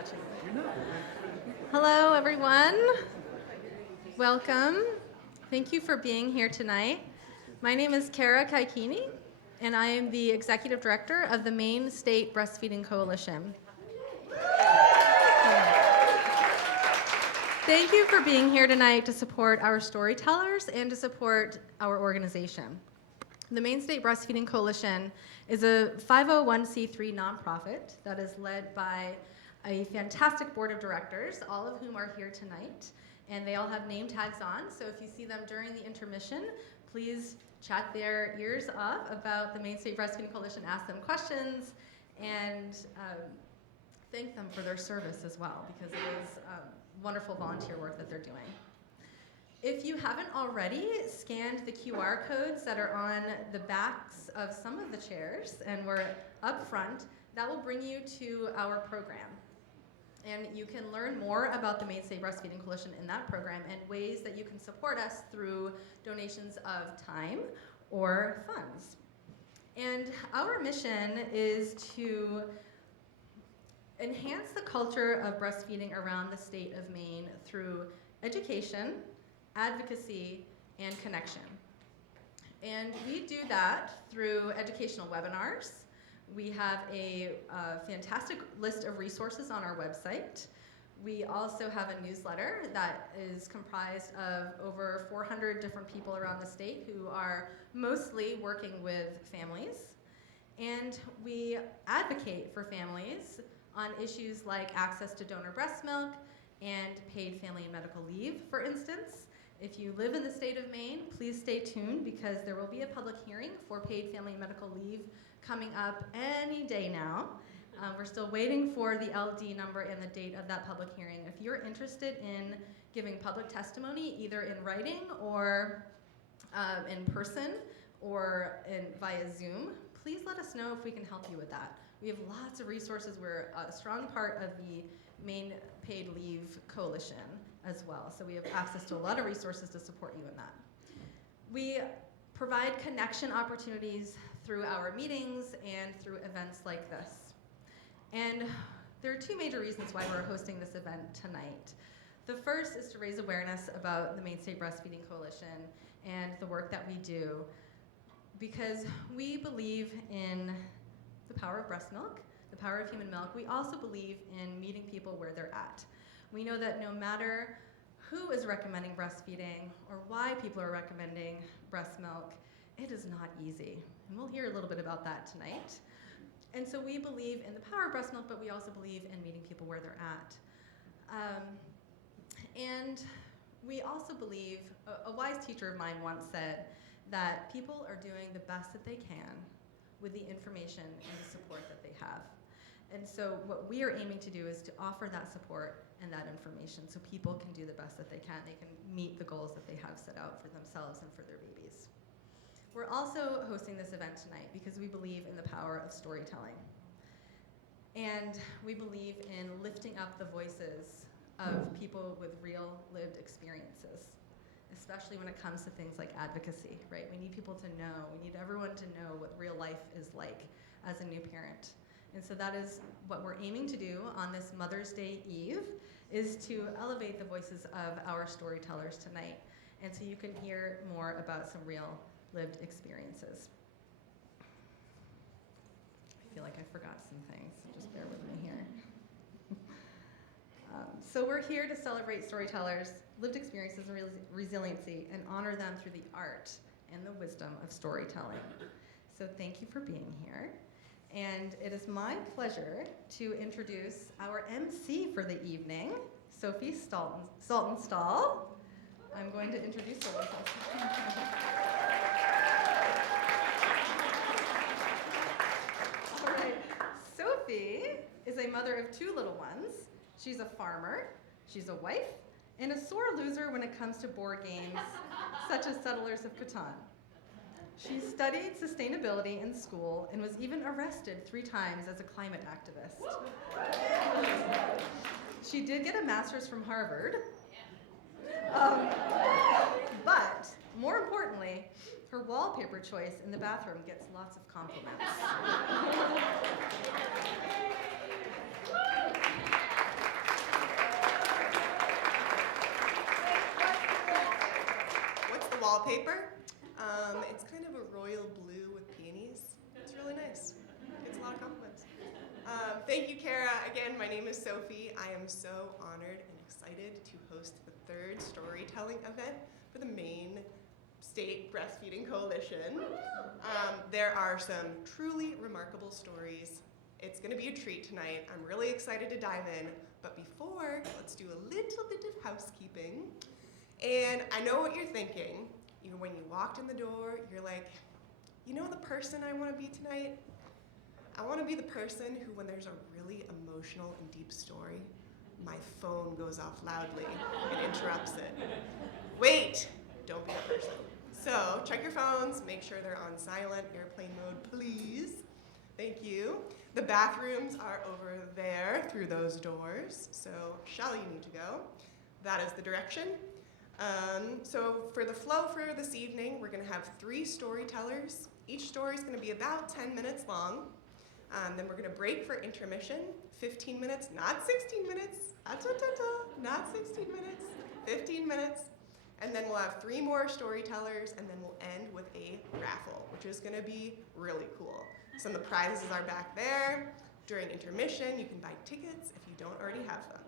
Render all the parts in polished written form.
touching it. Hello, everyone. Welcome. Thank you for being here tonight. My name is Kara Kaikini, and I am the Executive Director of the Maine State Breastfeeding Coalition. Thank you for being here tonight to support our storytellers and to support our organization. The Maine State Breastfeeding Coalition is a 501c3 nonprofit that is led by a fantastic board of directors, all of whom are here tonight, and they all have name tags on, so if you see them during the intermission, please chat their ears off about the Maine State Breastfeeding Coalition, ask them questions, and thank them for their service as well, because it is wonderful volunteer work that they're doing. If you haven't already scanned the QR codes that are on the backs of some of the chairs, and we're up front, that will bring you to our program. And you can learn more about the Maine State Breastfeeding Coalition in that program and ways that you can support us through donations of time or funds. And our mission is to enhance the culture of breastfeeding around the state of Maine through education, advocacy, and connection. And we do that through educational webinars. We have a fantastic list of resources on our website. We also have a newsletter that is comprised of over 400 different people around the state who are mostly working with families. And we advocate for families on issues like access to donor breast milk and paid family and medical leave, for instance. If you live in the state of Maine, please stay tuned because there will be a public hearing for paid family and medical leave coming up any day now. We're still waiting for the LD number and the date of that public hearing. If you're interested in giving public testimony, either in writing or in person or via Zoom, please let us know if we can help you with that. We have lots of resources. We're a strong part of the Maine Paid Leave Coalition as well. So we have access to a lot of resources to support you in that. We provide connection opportunities through our meetings and through events like this. And there are two major reasons why we're hosting this event tonight. The first is to raise awareness about the Maine State Breastfeeding Coalition and the work that we do, because we believe in the power of breast milk, the power of human milk. We also believe in meeting people where they're at. We know that no matter who is recommending breastfeeding or why people are recommending breast milk, it is not easy. And we'll hear a little bit about that tonight. And so we believe in the power of breast milk, but we also believe in meeting people where they're at. And we also believe, a wise teacher of mine once said that people are doing the best that they can with the information and the support that they have. And so what we are aiming to do is to offer that support and that information so people can do the best that they can. They can meet the goals that they have set out for themselves and for their babies. We're also hosting this event tonight because we believe in the power of storytelling. And we believe in lifting up the voices of people with real lived experiences, especially when it comes to things like advocacy, right? We need people to know, we need everyone to know what real life is like as a new parent. And so that is what we're aiming to do on this Mother's Day Eve, is to elevate the voices of our storytellers tonight. And so you can hear more about some real lived experiences. I feel like I forgot some things, so just bear with me here. So we're here to celebrate storytellers, lived experiences, and resiliency, and honor them through the art and the wisdom of storytelling. So thank you for being here. And it is my pleasure to introduce our MC for the evening, Sophie Saltonstall. I'm going to introduce her. All right, Sophie is a mother of two little ones. She's a farmer, she's a wife, and a sore loser when it comes to board games such as Settlers of Catan. She studied sustainability in school and was even arrested 3 times as a climate activist. She did get a master's from Harvard, but more importantly, her wallpaper choice in the bathroom gets lots of compliments. wallpaper. It's kind of a royal blue with peonies. It's really nice. Gets a lot of compliments. Thank you, Kara. Again, my name is Sophie. I am so honored and excited to host the third storytelling event for the Maine State Breastfeeding Coalition. There are some truly remarkable stories. It's going to be a treat tonight. I'm really excited to dive in. But before, let's do a little bit of housekeeping. And I know what you're thinking. Even when you walked in the door, you're like, you know the person I want to be tonight? I want to be the person who, when there's a really emotional and deep story, my phone goes off loudly and interrupts it. Wait, don't be that person. So check your phones, make sure they're on silent airplane mode, please. Thank you. The bathrooms are over there through those doors, so shall you need to go? That is the direction. So for the flow for this evening, we're going to have 3 storytellers. Each story is going to be about 10 minutes long. Then we're going to break for intermission, 15 minutes, not 16 minutes, not 16 minutes, 15 minutes. And then we'll have 3 more storytellers, and then we'll end with a raffle, which is going to be really cool. Some of the prizes are back there. During intermission, you can buy tickets if you don't already have them.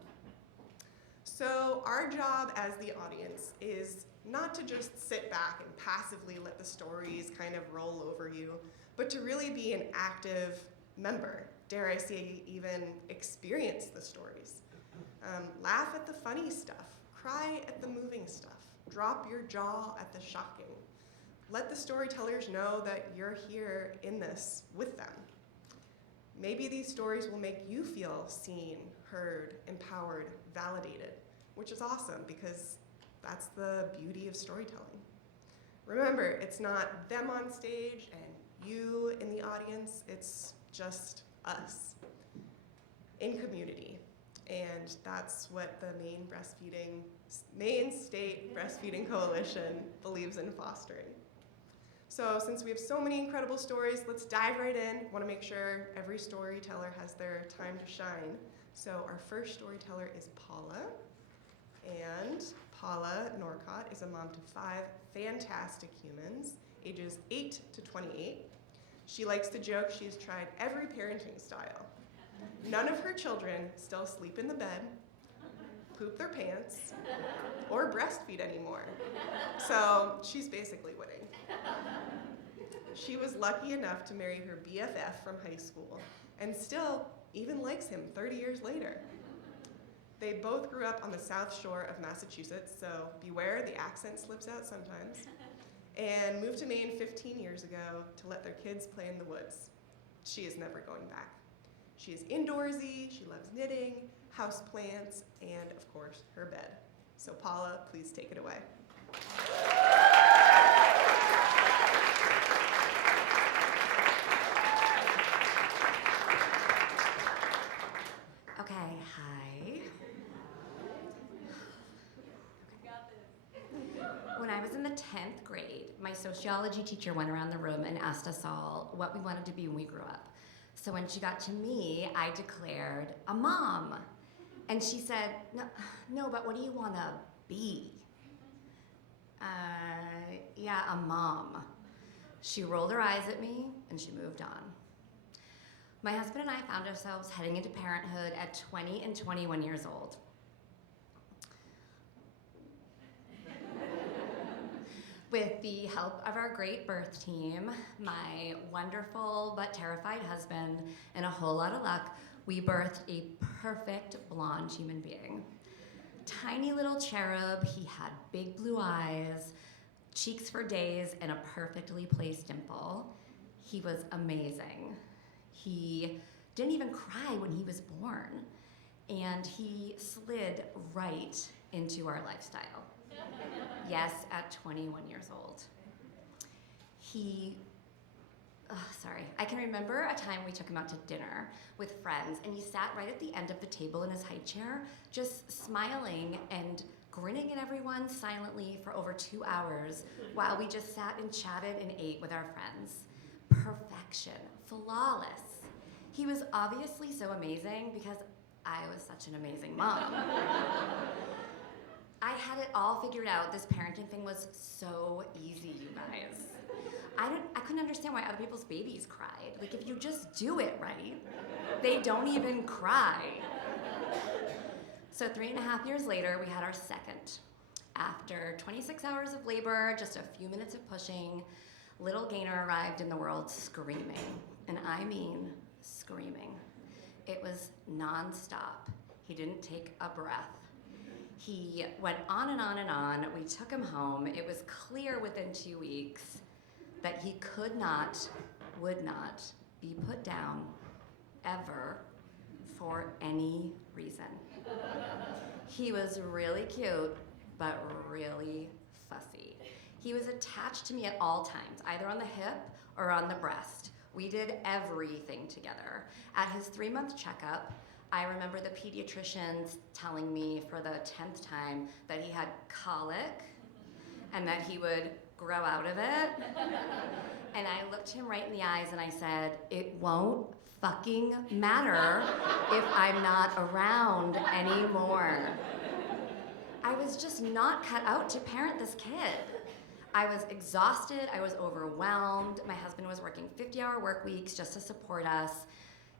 So our job as the audience is not to just sit back and passively let the stories kind of roll over you, but to really be an active member, dare I say even experience the stories. Laugh at the funny stuff, cry at the moving stuff, drop your jaw at the shocking. Let the storytellers know that you're here in this with them. Maybe these stories will make you feel seen, heard, empowered, validated, which is awesome because that's the beauty of storytelling. Remember, it's not them on stage and you in the audience, it's just us in community. And that's what the Maine State Breastfeeding Coalition believes in fostering. So since we have so many incredible stories, let's dive right in. Want to make sure every storyteller has their time to shine. So our first storyteller is Paula. And Paula Norcott is a mom to 5 fantastic humans, ages 8 to 28. She likes to joke she's tried every parenting style. None of her children still sleep in the bed, poop their pants, or breastfeed anymore. So she's basically winning. She was lucky enough to marry her BFF from high school and still even likes him 30 years later. They both grew up on the South Shore of Massachusetts, so beware, the accent slips out sometimes, and moved to Maine 15 years ago to let their kids play in the woods. She is never going back. She is indoorsy, she loves knitting, houseplants, and of course, her bed. So Paula, please take it away. Okay, hi. When I was in the 10th grade, my sociology teacher went around the room and asked us all what we wanted to be when we grew up. So when she got to me, I declared, a mom. And she said, no, but what do you want to be? Yeah, a mom. She rolled her eyes at me and she moved on. My husband and I found ourselves heading into parenthood at 20 and 21 years old. With the help of our great birth team, my wonderful but terrified husband, and a whole lot of luck, we birthed a perfect blonde human being. Tiny little cherub, he had big blue eyes, cheeks for days, and a perfectly placed dimple. He was amazing. He didn't even cry when he was born, and he slid right into our lifestyle. Yes, at 21 years old. I can remember a time we took him out to dinner with friends, and he sat right at the end of the table in his high chair, just smiling and grinning at everyone silently for over 2 hours while we just sat and chatted and ate with our friends. Perfection, flawless. He was obviously so amazing because I was such an amazing mom. I had it all figured out. This parenting thing was so easy, you guys. I couldn't understand why other people's babies cried. Like, if you just do it right, they don't even cry. So 3.5 years later, we had our second. After 26 hours of labor, just a few minutes of pushing, little Gaynor arrived in the world screaming. And I mean screaming. It was nonstop. He didn't take a breath. He went on and on and on. We took him home. It was clear within 2 weeks that he could not, would not be put down ever for any reason. He was really cute, but really fussy. He was attached to me at all times, either on the hip or on the breast. We did everything together. At his 3-month checkup, I remember the pediatricians telling me for the 10th time that he had colic and that he would grow out of it. And I looked him right in the eyes and I said, it won't fucking matter if I'm not around anymore. I was just not cut out to parent this kid. I was exhausted, I was overwhelmed. My husband was working 50-hour work weeks just to support us.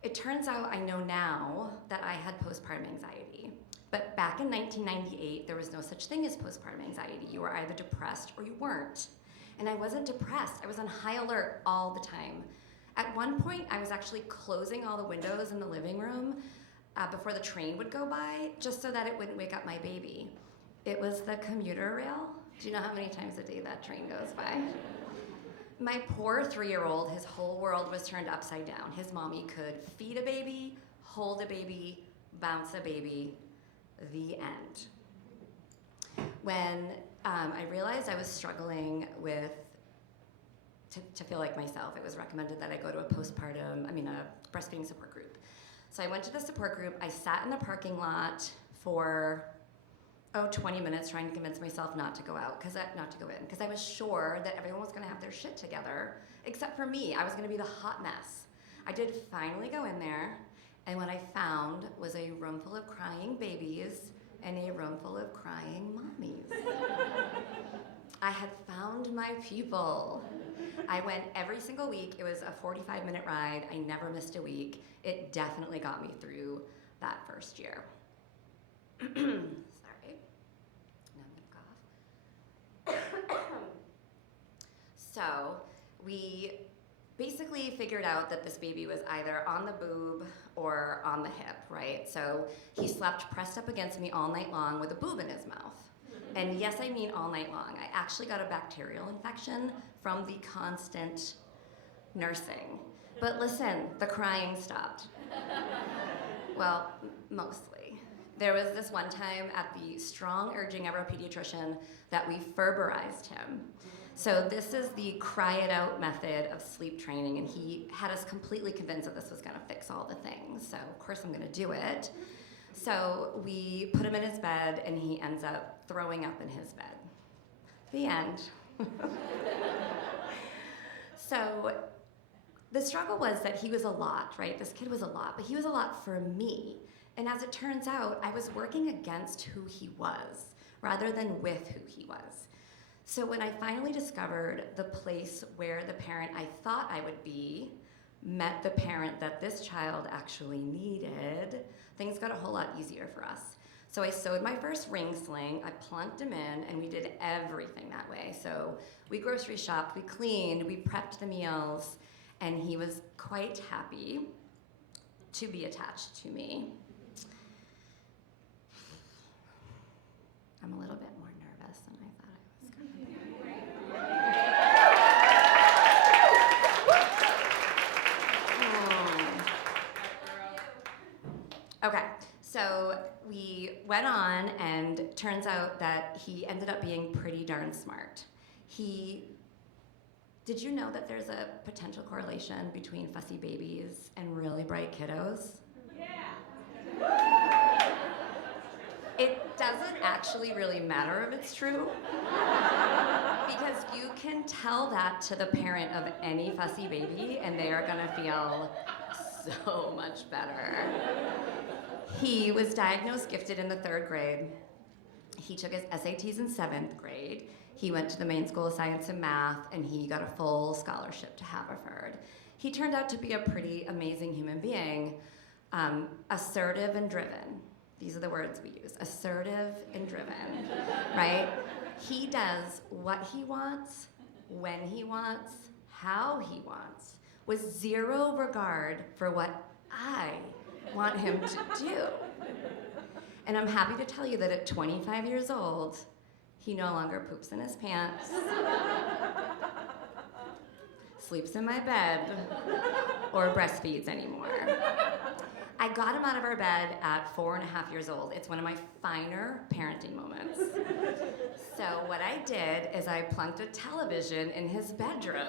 It turns out I know now that I had postpartum anxiety. But back in 1998, there was no such thing as postpartum anxiety. You were either depressed or you weren't. And I wasn't depressed. I was on high alert all the time. At one point, I was actually closing all the windows in the living room before the train would go by, just so that it wouldn't wake up my baby. It was the commuter rail. Do you know how many times a day that train goes by? My poor 3-year-old, his whole world was turned upside down. His mommy could feed a baby, hold a baby, bounce a baby, the end. When I realized I was struggling to feel like myself, it was recommended that I go to a breastfeeding support group. So I went to the support group, I sat in the parking lot for 20 minutes trying to convince myself not to go in, because I was sure that everyone was gonna have their shit together, except for me. I was gonna be the hot mess. I did finally go in there, and what I found was a room full of crying babies and a room full of crying mommies. I had found my people. I went every single week. It was a 45-minute ride. I never missed a week. It definitely got me through that first year. Sorry. Now I'm gonna cough. So we basically figured out that this baby was either on the boob or on the hip, right? So he slept pressed up against me all night long with a boob in his mouth. And yes, I mean all night long. I actually got a bacterial infection from the constant nursing. But listen, the crying stopped. Well, mostly. There was this one time at the strong urging of our pediatrician that we Ferberized him. So this is the cry it out method of sleep training, and he had us completely convinced that this was gonna fix all the things. So of course I'm gonna do it. So we put him in his bed and he ends up throwing up in his bed. The end. So the struggle was that he was a lot, right? This kid was a lot, but he was a lot for me. And as it turns out, I was working against who he was rather than with who he was. So when I finally discovered the place where the parent I thought I would be met the parent that this child actually needed, things got a whole lot easier for us. So I sewed my first ring sling, I plunked him in, and we did everything that way. So we grocery shopped, we cleaned, we prepped the meals, and he was quite happy to be attached to me. I'm a little bit more nervous than I thought I was going to be. Okay, so we went on, and turns out that he ended up being pretty darn smart. Did you know that there's a potential correlation between fussy babies and really bright kiddos? Yeah. It doesn't actually really matter if it's true, because you can tell that to the parent of any fussy baby, and they are gonna feel so much better. He was diagnosed gifted in the 3rd grade. He took his SATs in 7th grade. He went to the Maine School of Science and Math, and he got a full scholarship to Haverford. He turned out to be a pretty amazing human being, assertive and driven. These are the words we use, assertive and driven, right? He does what he wants, when he wants, how he wants, with zero regard for what I want him to do. And I'm happy to tell you that at 25 years old, he no longer poops in his pants, sleeps in my bed, or breastfeeds anymore. I got him out of our bed at 4.5 years old. It's one of my finer parenting moments. So what I did is I plunked a television in his bedroom.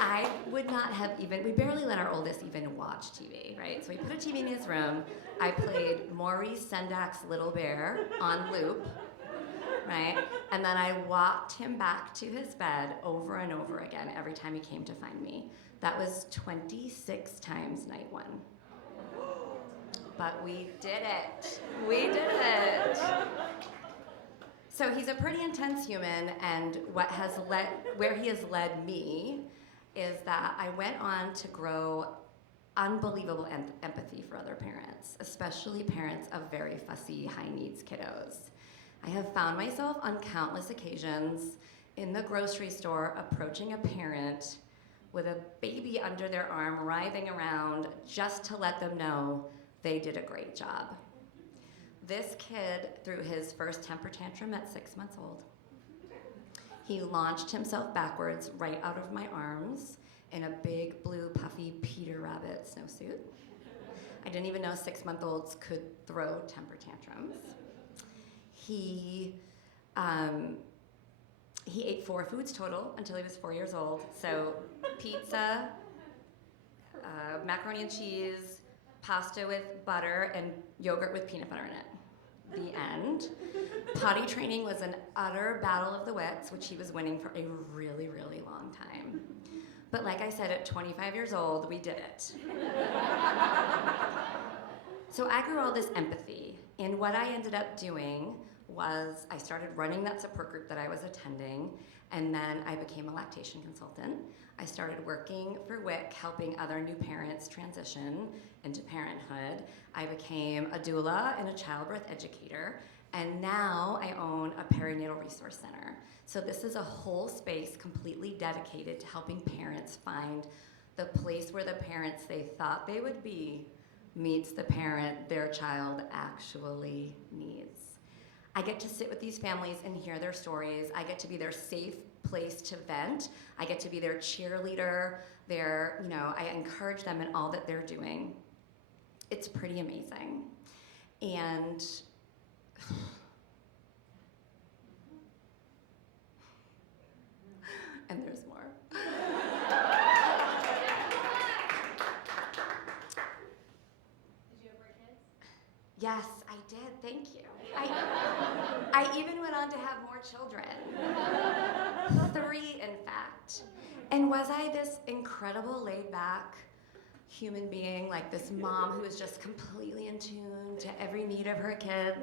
I would not have we barely let our oldest even watch TV, right? So we put a TV in his room. I played Maurice Sendak's Little Bear on loop, right? And then I walked him back to his bed over and over again every time he came to find me. That was 26 times night 1. But we did it. We did it. So he's a pretty intense human, and where he has led me is that I went on to grow unbelievable empathy for other parents, especially parents of very fussy, high needs kiddos. I have found myself on countless occasions in the grocery store approaching a parent with a baby under their arm, writhing around just to let them know they did a great job. This kid threw his first temper tantrum at 6 months old. He launched himself backwards right out of my arms in a big blue puffy Peter Rabbit snowsuit. I didn't even know 6-month-olds could throw temper tantrums. He ate 4 foods total until he was 4 years old. So pizza, macaroni and cheese, pasta with butter, and yogurt with peanut butter in it. The end. Potty training was an utter battle of the wits, which he was winning for a really, really long time. But like I said, at 25 years old, we did it. So I grew all this empathy, and what I ended up doing was I started running that support group that I was attending, and then I became a lactation consultant. I started working for WIC, helping other new parents transition into parenthood. I became a doula and a childbirth educator, and now I own a perinatal resource center. So this is a whole space completely dedicated to helping parents find the place where the parents they thought they would be meets the parent their child actually needs. I get to sit with these families and hear their stories. I get to be their safe place to vent. I get to be their cheerleader, I encourage them in all that they're doing. It's pretty amazing. And there's more. Did you ever have kids? Yes, I did, thank you. I even went on to have more children. 3, in fact. And was I this incredible laid-back human being, like this mom who was just completely in tune to every need of her kid?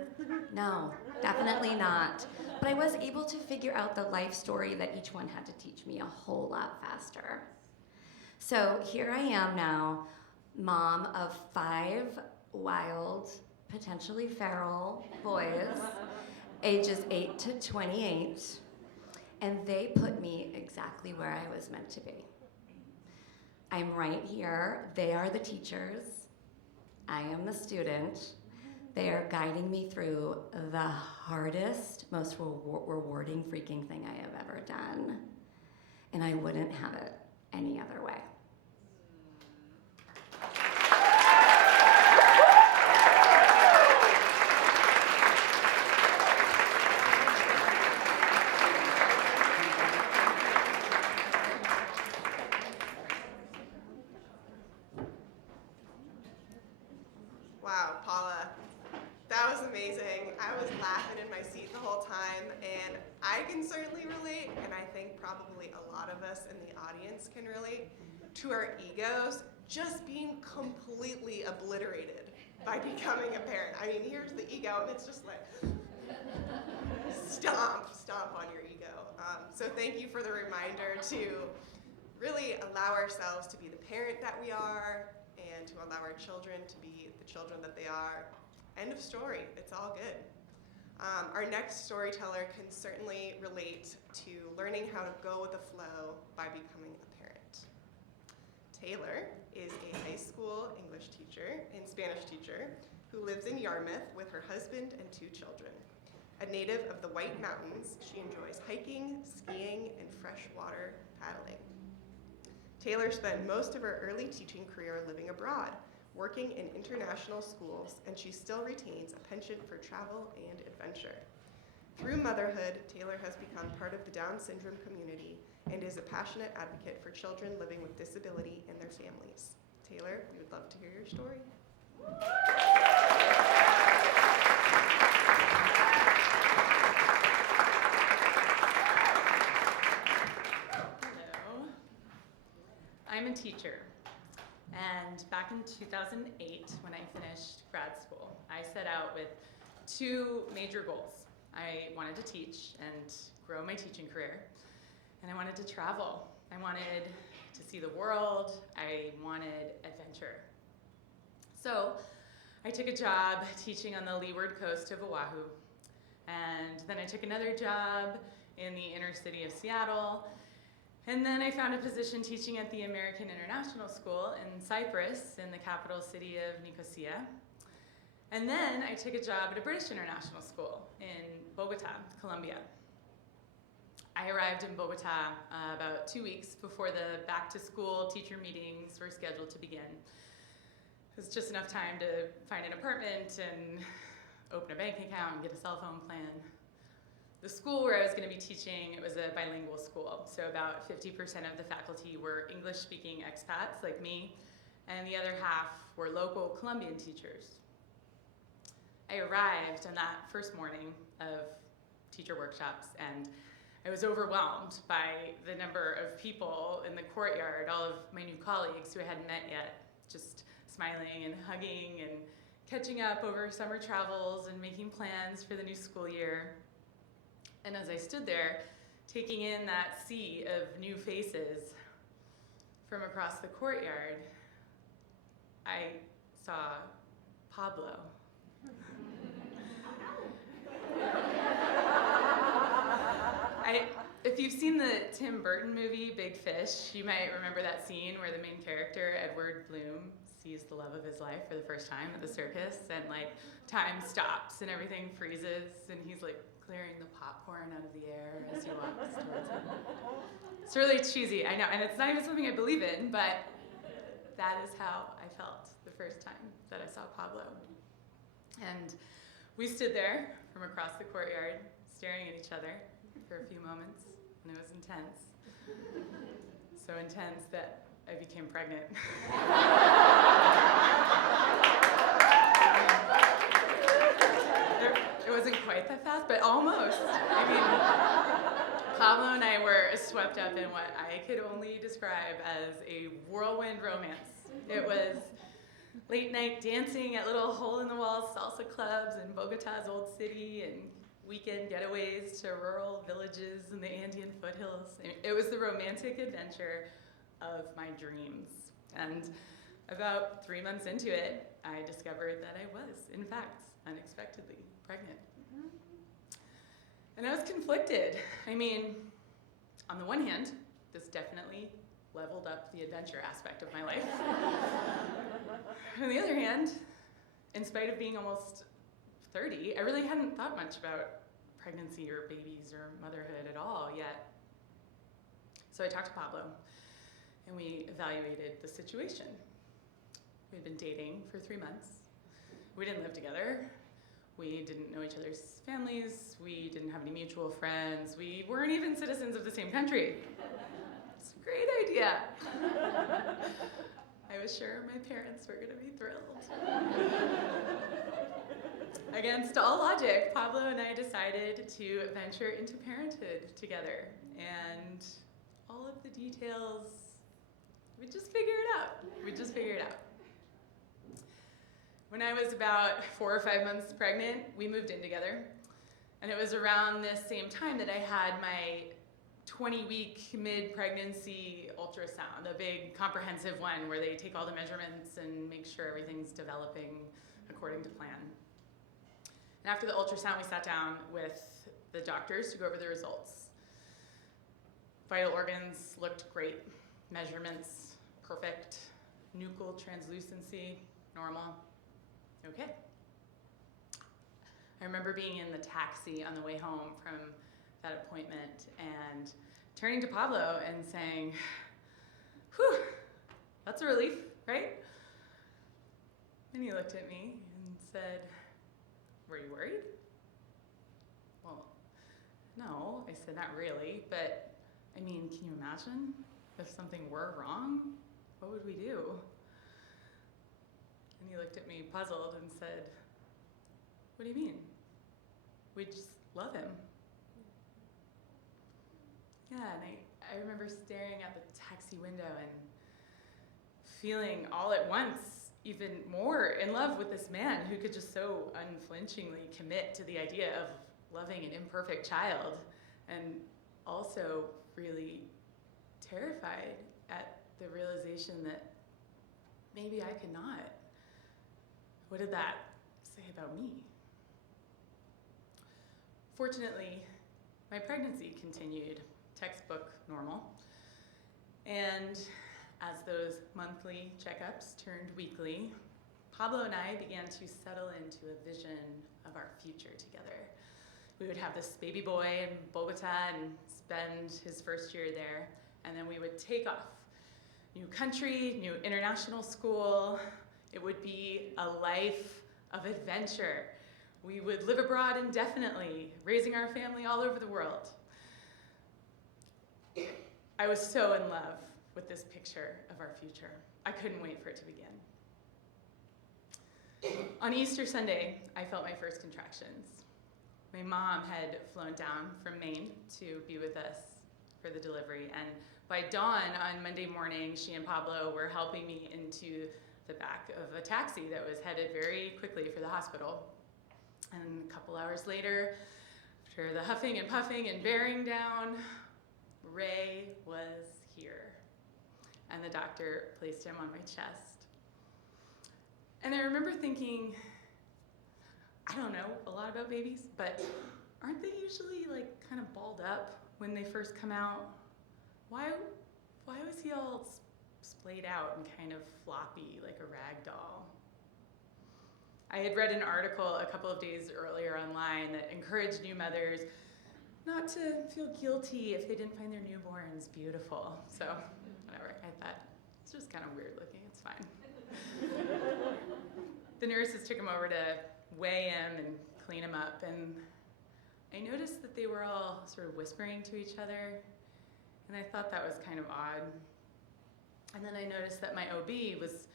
No, definitely not. But I was able to figure out the life story that each one had to teach me a whole lot faster. So here I am now, mom of 5 wild, potentially feral boys, ages 8 to 28, and they put me exactly where I was meant to be. I'm right here. They are the teachers. I am the student. They are guiding me through the hardest, most rewarding freaking thing I have ever done. And I wouldn't have it any other way. Wow, Paula, that was amazing. I was laughing in my seat the whole time, and I can certainly relate, and I think probably a lot of us in the audience can relate to our egos just being completely obliterated by becoming a parent. I mean, here's the ego, and it's just like, stomp on your ego. So thank you for the reminder to really allow ourselves to be the parent that we are, and to allow our children to be the children that they are. End of story. It's all good. Our next storyteller can certainly relate to learning how to go with the flow by becoming a parent. Taylor is a high school English teacher and Spanish teacher who lives in Yarmouth with her husband and 2 children. A native of the White Mountains, she enjoys hiking, skiing, and freshwater paddling. Taylor spent most of her early teaching career living abroad, working in international schools, and she still retains a penchant for travel and adventure. Through motherhood, Taylor has become part of the Down syndrome community and is a passionate advocate for children living with disability and their families. Taylor, we would love to hear your story. Hello. I'm a teacher, and back in 2008, when I finished grad school, I set out with 2 major goals. I wanted to teach and grow my teaching career, and I wanted to travel. I wanted to see the world. I wanted adventure. So I took a job teaching on the leeward coast of Oahu, and then I took another job in the inner city of Seattle, and then I found a position teaching at the American International School in Cyprus, in the capital city of Nicosia. And then I took a job at a British International School in Bogota, Colombia. I arrived in Bogota about 2 weeks before the back-to-school teacher meetings were scheduled to begin. It was just enough time to find an apartment and open a bank account and get a cell phone plan. The school where I was going to be teaching, it was a bilingual school, so about 50% of the faculty were English-speaking expats like me, and the other half were local Colombian teachers. I arrived on that first morning of teacher workshops, and I was overwhelmed by the number of people in the courtyard, all of my new colleagues who I hadn't met yet, just smiling and hugging and catching up over summer travels and making plans for the new school year. And as I stood there, taking in that sea of new faces from across the courtyard, I saw Pablo. If you've seen the Tim Burton movie, Big Fish, you might remember that scene where the main character, Edward Bloom, sees the love of his life for the first time at the circus, and like time stops and everything freezes, and he's like clearing the popcorn out of the air as he walks towards him. It's really cheesy, I know, and it's not even something I believe in, but that is how I felt the first time that I saw Pablo. And we stood there from across the courtyard, staring at each other for a few moments, and it was intense. So intense that I became pregnant. It wasn't quite that fast, but almost. I mean, Pablo and I were swept up in what I could only describe as a whirlwind romance. It was late night dancing at little hole-in-the-wall salsa clubs in Bogota's old city, and weekend getaways to rural villages in the Andean foothills. It was the romantic adventure of my dreams. And about 3 months into it, I discovered that I was, in fact, unexpectedly pregnant. And I was conflicted. I mean, on the one hand, this definitely leveled up the adventure aspect of my life. On the other hand, in spite of being almost 30, I really hadn't thought much about pregnancy or babies or motherhood at all yet. So I talked to Pablo, and we evaluated the situation. We'd been dating for 3 months. We didn't live together. We didn't know each other's families. We didn't have any mutual friends. We weren't even citizens of the same country. It's a great idea. I was sure my parents were going to be thrilled. Against all logic, Pablo and I decided to venture into parenthood together. And all of the details, we'd just figure it out. When I was about 4 or 5 months pregnant, we moved in together. And it was around this same time that I had my 20-week mid-pregnancy ultrasound, a big comprehensive one where they take all the measurements and make sure everything's developing according to plan. And after the ultrasound, we sat down with the doctors to go over the results. Vital organs looked great. Measurements, perfect. Nuchal translucency, normal. Okay. I remember being in the taxi on the way home from that appointment and turning to Pablo and saying, whew, that's a relief, right? And he looked at me and said, were you worried? Well, no, I said, not really, but I mean, can you imagine if something were wrong? What would we do? And he looked at me puzzled and said, what do you mean? We just love him. Yeah, and I remember staring at the taxi window and feeling all at once even more in love with this man who could just so unflinchingly commit to the idea of loving an imperfect child, and also really terrified at the realization that maybe I could not. What did that say about me? Fortunately, my pregnancy continued, textbook normal. And as those monthly checkups turned weekly, Pablo and I began to settle into a vision of our future together. We would have this baby boy in Bogota and spend his first year there, and then we would take off. New country, new international school. It would be a life of adventure. We would live abroad indefinitely, raising our family all over the world. I was so in love with this picture of our future. I couldn't wait for it to begin. On Easter Sunday, I felt my first contractions. My mom had flown down from Maine to be with us for the delivery, and by dawn on Monday morning, she and Pablo were helping me into the back of a taxi that was headed very quickly for the hospital. And a couple hours later, after the huffing and puffing and bearing down, Ray was here. And the doctor placed him on my chest. And I remember thinking, I don't know a lot about babies, but aren't they usually like kind of balled up when they first come out? Why was he all splayed out and kind of floppy like a rag doll? I had read an article a couple of days earlier online that encouraged new mothers not to feel guilty if they didn't find their newborns beautiful. So, whatever, I thought, it's just kind of weird looking, it's fine. The nurses took him over to weigh him and clean him up, and I noticed that they were all sort of whispering to each other, and I thought that was kind of odd. And then I noticed that my OB was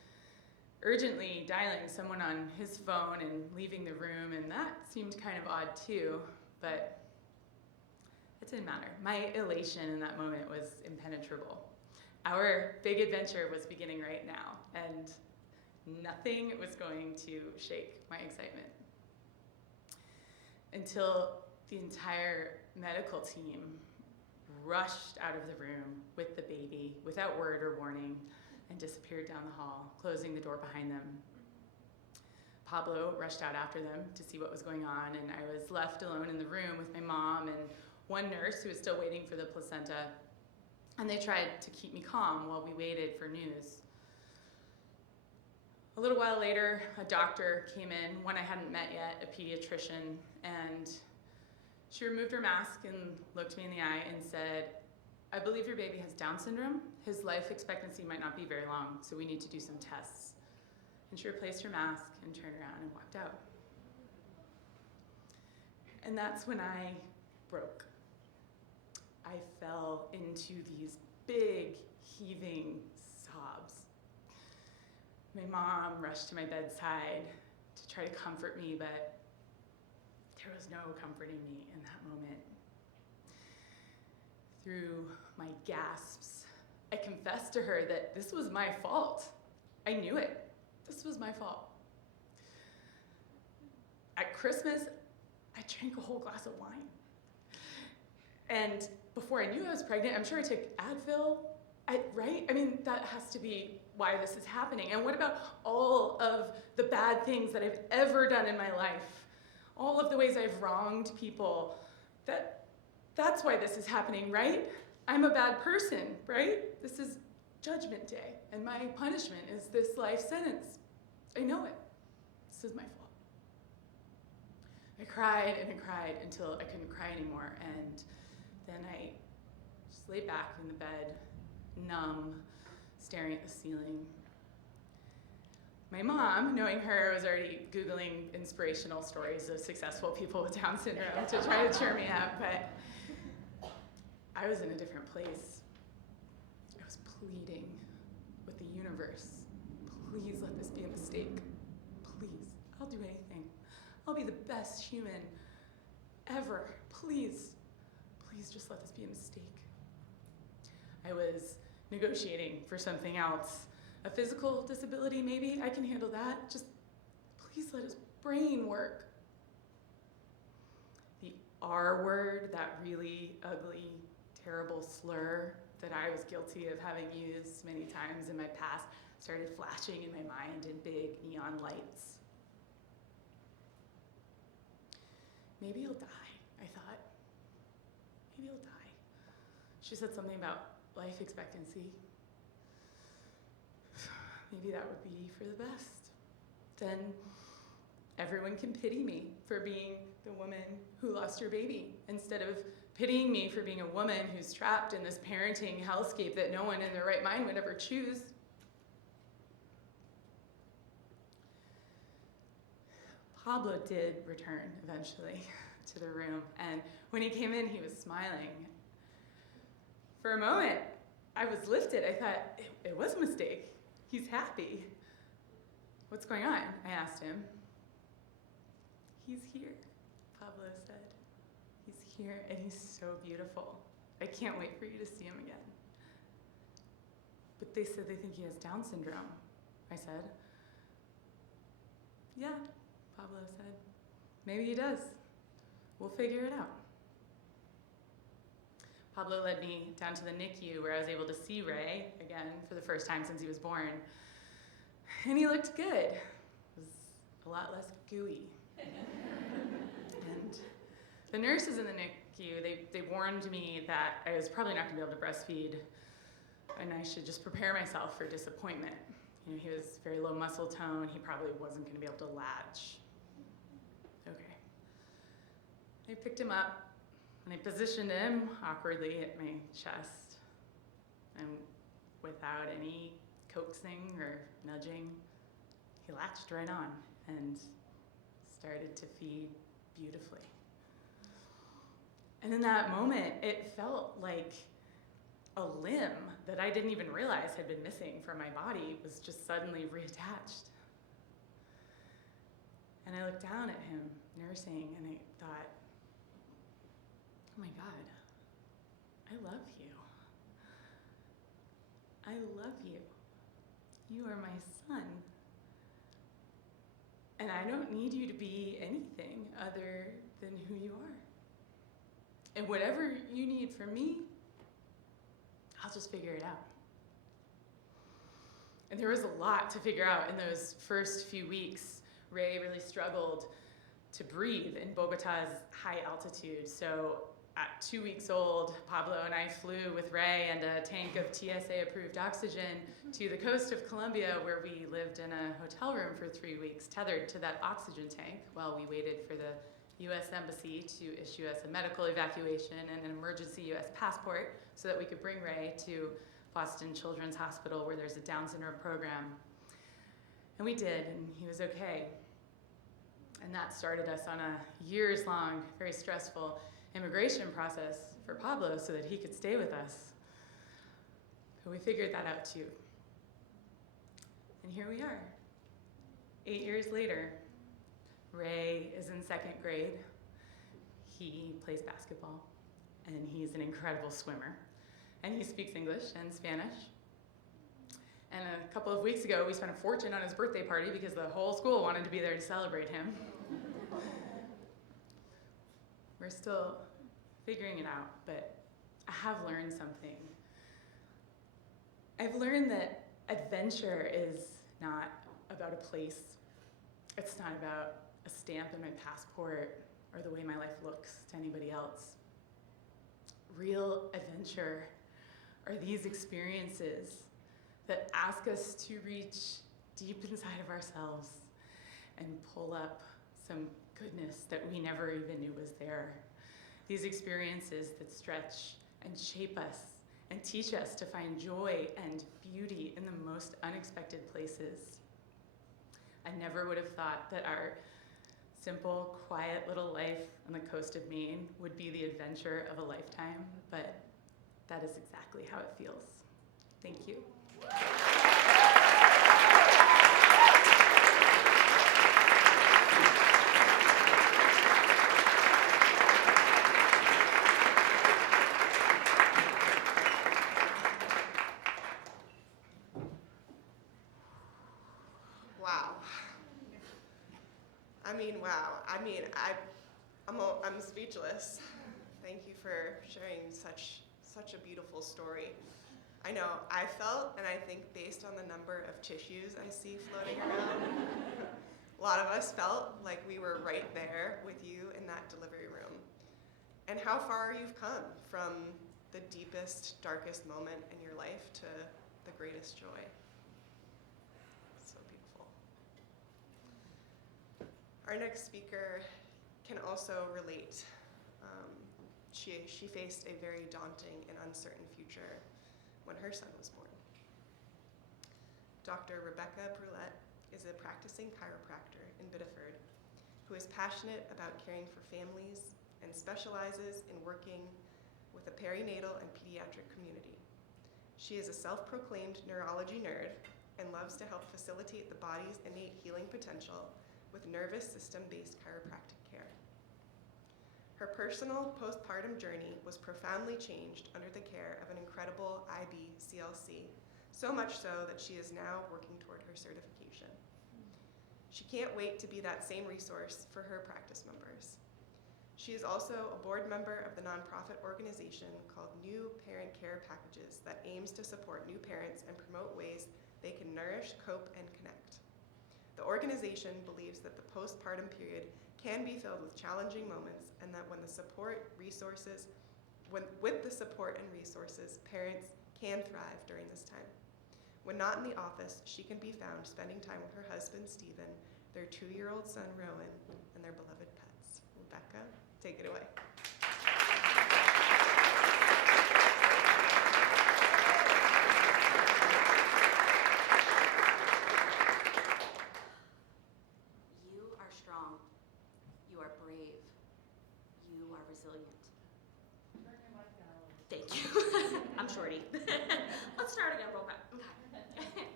urgently dialing someone on his phone and leaving the room, and that seemed kind of odd too, but it didn't matter. My elation in that moment was impenetrable. Our big adventure was beginning right now, and nothing was going to shake my excitement. Until the entire medical team rushed out of the room with the baby without word or warning and disappeared down the hall, closing the door behind them. Pablo rushed out after them to see what was going on, and I was left alone in the room with my mom and one nurse who was still waiting for the placenta, and they tried to keep me calm while we waited for news. A little while later, a doctor came in, one I hadn't met yet, a pediatrician, and she removed her mask and looked me in the eye and said, I believe your baby has Down syndrome. His life expectancy might not be very long, so we need to do some tests. And she replaced her mask and turned around and walked out. And that's when I broke. I fell into these big, heaving sobs. My mom rushed to my bedside to try to comfort me, but there was no comforting me in that moment. Through my gasps, I confessed to her that this was my fault. I knew it. This was my fault. at Christmas, I drank a whole glass of wine. And before I knew I was pregnant, I'm sure I took Advil, right? I mean, that has to be why this is happening. And what about all of the bad things that I've ever done in my life? All of the ways I've wronged people. That's why this is happening, right? I'm a bad person, right? This is Judgment Day, and my punishment is this life sentence. I know it. This is my fault. I cried and I cried until I couldn't cry anymore, and then I just lay back in the bed, numb, staring at the ceiling. My mom, knowing her, was already Googling inspirational stories of successful people with Down syndrome to try to cheer me up, but I was in a different place. I was pleading with the universe. Please let this be a mistake. Please, I'll do anything. I'll be the best human ever. Please, please just let this be a mistake. I was negotiating for something else. A physical disability, maybe, I can handle that. Just please let his brain work. The R word, that really ugly, terrible slur that I was guilty of having used many times in my past, started flashing in my mind in big neon lights. Maybe he'll die, I thought. Maybe he'll die. She said something about life expectancy. Maybe that would be for the best. Then everyone can pity me for being the woman who lost her baby, instead of pitying me for being a woman who's trapped in this parenting hellscape that no one in their right mind would ever choose. Pablo did return eventually to the room, and when he came in, he was smiling. For a moment, I was lifted. I thought, it was a mistake. He's happy. What's going on? I asked him. He's here, Pablo said. He's here, and he's so beautiful. I can't wait for you to see him again. But they said they think he has Down syndrome, I said. Yeah, Pablo said. Maybe he does. We'll figure it out. Pablo led me down to the NICU, where I was able to see Ray again for the first time since he was born. And he looked good. It was a lot less gooey. And the nurses in the NICU, they warned me that I was probably not going to be able to breastfeed, and I should just prepare myself for disappointment. You know, he was very low muscle tone. He probably wasn't going to be able to latch. Okay. I picked him up, and I positioned him awkwardly at my chest. And without any coaxing or nudging, he latched right on and started to feed beautifully. And in that moment, it felt like a limb that I didn't even realize had been missing from my body was just suddenly reattached. And I looked down at him nursing, and I thought, oh my God, I love you. I love you. You are my son. And I don't need you to be anything other than who you are. And whatever you need from me, I'll just figure it out. And there was a lot to figure out in those first few weeks. Ray really struggled to breathe in Bogota's high altitude. So at 2 weeks old, Pablo and I flew with Ray and a tank of TSA-approved oxygen to the coast of Colombia, where we lived in a hotel room for 3 weeks, tethered to that oxygen tank while we waited for the U.S. Embassy to issue us a medical evacuation and an emergency U.S. passport so that we could bring Ray to Boston Children's Hospital, where there's a Down syndrome program. And we did, and he was okay. And that started us on a years-long, very stressful immigration process for Pablo so that he could stay with us. But we figured that out too. And here we are, 8 years later. Ray is in 2nd grade. He plays basketball, and he's an incredible swimmer. And he speaks English and Spanish. And a couple of weeks ago, we spent a fortune on his birthday party because the whole school wanted to be there to celebrate him. We're still figuring it out, but I have learned something. I've learned that adventure is not about a place. It's not about a stamp in my passport or the way my life looks to anybody else. Real adventure are these experiences that ask us to reach deep inside of ourselves and pull up some goodness that we never even knew was there. These experiences that stretch and shape us and teach us to find joy and beauty in the most unexpected places. I never would have thought that our simple, quiet little life on the coast of Maine would be the adventure of a lifetime, but that is exactly how it feels. Thank you. Wow. Wow. I'm speechless. Thank you for sharing such a beautiful story. I know I felt, and I think based on the number of tissues I see floating around, a lot of us felt like we were right there with you in that delivery room. And how far you've come from the deepest, darkest moment in your life to the greatest joy. So beautiful. Our next speaker can also relate. She faced a very daunting and uncertain future when her son was born. Dr. Rebecca Brouillette is a practicing chiropractor in Biddeford who is passionate about caring for families and specializes in working with the perinatal and pediatric community. She is a self-proclaimed neurology nerd and loves to help facilitate the body's innate healing potential with nervous system-based chiropractic care. Her personal postpartum journey was profoundly changed under the care of an incredible IB-CLC, so much so that she is now working toward her certification. She can't wait to be that same resource for her practice members. She is also a board member of the nonprofit organization called New Parent Care Packages that aims to support new parents and promote ways they can nourish, cope, and connect. The organization believes that the postpartum period can be filled with challenging moments and that with the support and resources, parents can thrive during this time. When not in the office, she can be found spending time with her husband, Stephen, their 2-year-old son, Rowan, and their beloved pets. Rebecca, take it away. You are strong. You are brave. You are resilient. Thank you. I'm shorty. Let's start again real quick. Okay.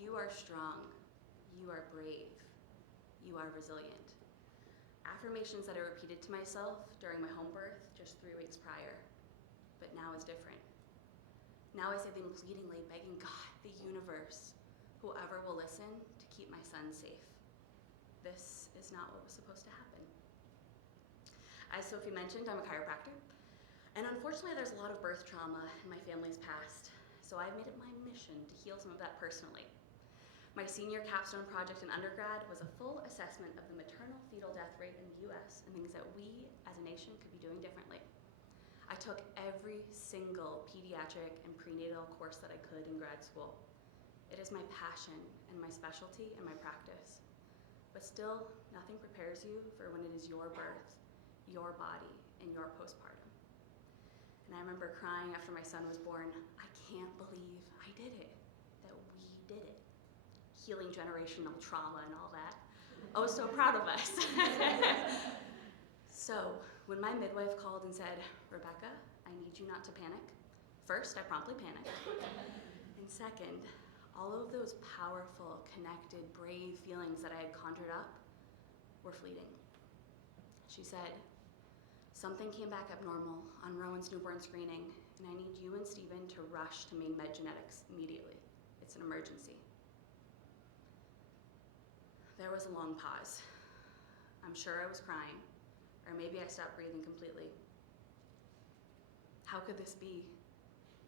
You are strong. You are brave. You are resilient. Affirmations that I repeated to myself during my home birth just 3 weeks prior, but now is different. Now I say them pleadingly, begging God, the universe, whoever will listen, to keep my son safe. This is not what was supposed to happen. As Sophie mentioned, I'm a chiropractor, and unfortunately there's a lot of birth trauma in my family's past, so I've made it my mission to heal some of that personally. My senior capstone project in undergrad was a full assessment of the maternal fetal death rate in the US and things that we as a nation could be doing differently. I took every single pediatric and prenatal course that I could in grad school. It is my passion and my specialty and my practice. But still, nothing prepares you for when it is your birth, your body, and your postpartum. And I remember crying after my son was born, I can't believe I did it, that we did it. Healing generational trauma and all that. I was so proud of us. So, when my midwife called and said, Rebecca, I need you not to panic. First, I promptly panicked. And second, all of those powerful, connected, brave feelings that I had conjured up were fleeting. She said, something came back abnormal on Rowan's newborn screening, and I need you and Stephen to rush to Maine Med Genetics immediately. It's an emergency. There was a long pause. I'm sure I was crying, Or maybe I stopped breathing completely. How could this be?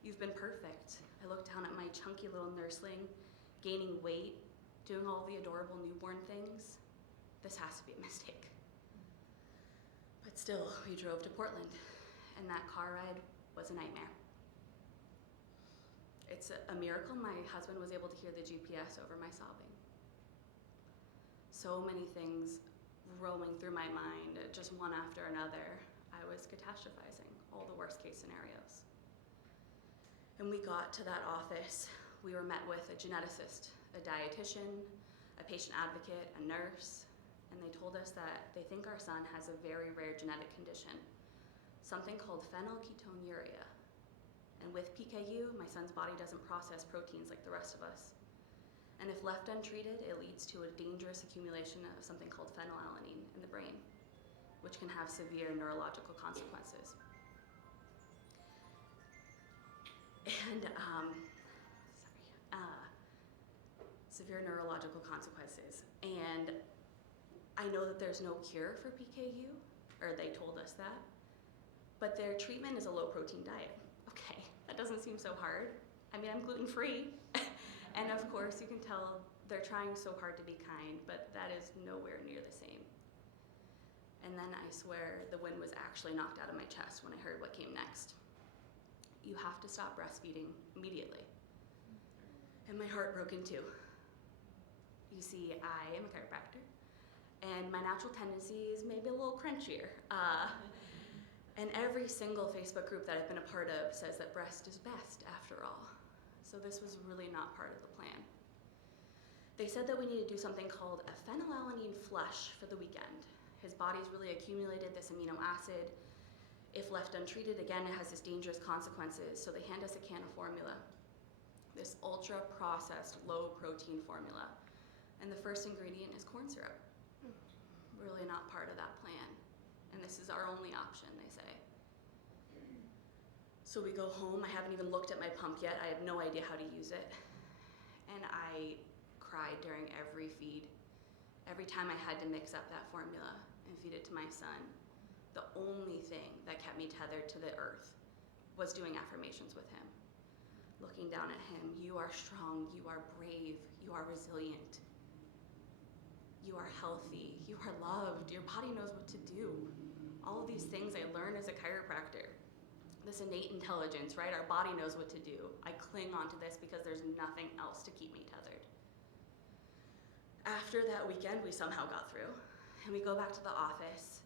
You've been perfect. I looked down at my chunky little nursling, gaining weight, doing all the adorable newborn things. This has to be a mistake. But still, we drove to Portland, and that car ride was a nightmare. It's a miracle my husband was able to hear the GPS over my sobbing. So many things rolling through my mind, just one after another. I was catastrophizing all the worst case scenarios. And we got to that office, we were met with a geneticist, a dietitian, a patient advocate, a nurse, and they told us that they think our son has a very rare genetic condition, something called phenylketonuria. And with PKU, my son's body doesn't process proteins like the rest of us. And if left untreated, it leads to a dangerous accumulation of something called phenylalanine in the brain, which can have severe neurological consequences. And, severe neurological consequences. And I know that there's no cure for PKU, or they told us that, but their treatment is a low protein diet. Okay, that doesn't seem so hard. I mean, I'm gluten-free. And of course, you can tell they're trying so hard to be kind, but that is nowhere near the same. And then I swear the wind was actually knocked out of my chest when I heard what came next. You have to stop breastfeeding immediately. And my heart broke in two. You see, I am a chiropractor, and my natural tendency is maybe a little crunchier. And every single Facebook group that I've been a part of says that breast is best after all. So this was really not part of the plan. They said that we need to do something called a phenylalanine flush for the weekend. His body's really accumulated this amino acid. If left untreated, again, it has this dangerous consequences. So they hand us a can of formula, this ultra-processed, low-protein formula. And the first ingredient is corn syrup. Really not part of that plan. And this is our only option, they say. So we go home. I haven't even looked at my pump yet. I have no idea how to use it. And I cried during every feed. Every time I had to mix up that formula and feed it to my son, the only thing that kept me tethered to the earth was doing affirmations with him. Looking down at him, you are strong, you are brave, you are resilient. You are healthy, you are loved, your body knows what to do. All of these things I learned as a chiropractor. This innate intelligence, right? Our body knows what to do. I cling onto this because there's nothing else to keep me tethered. After that weekend, we somehow got through, and we go back to the office,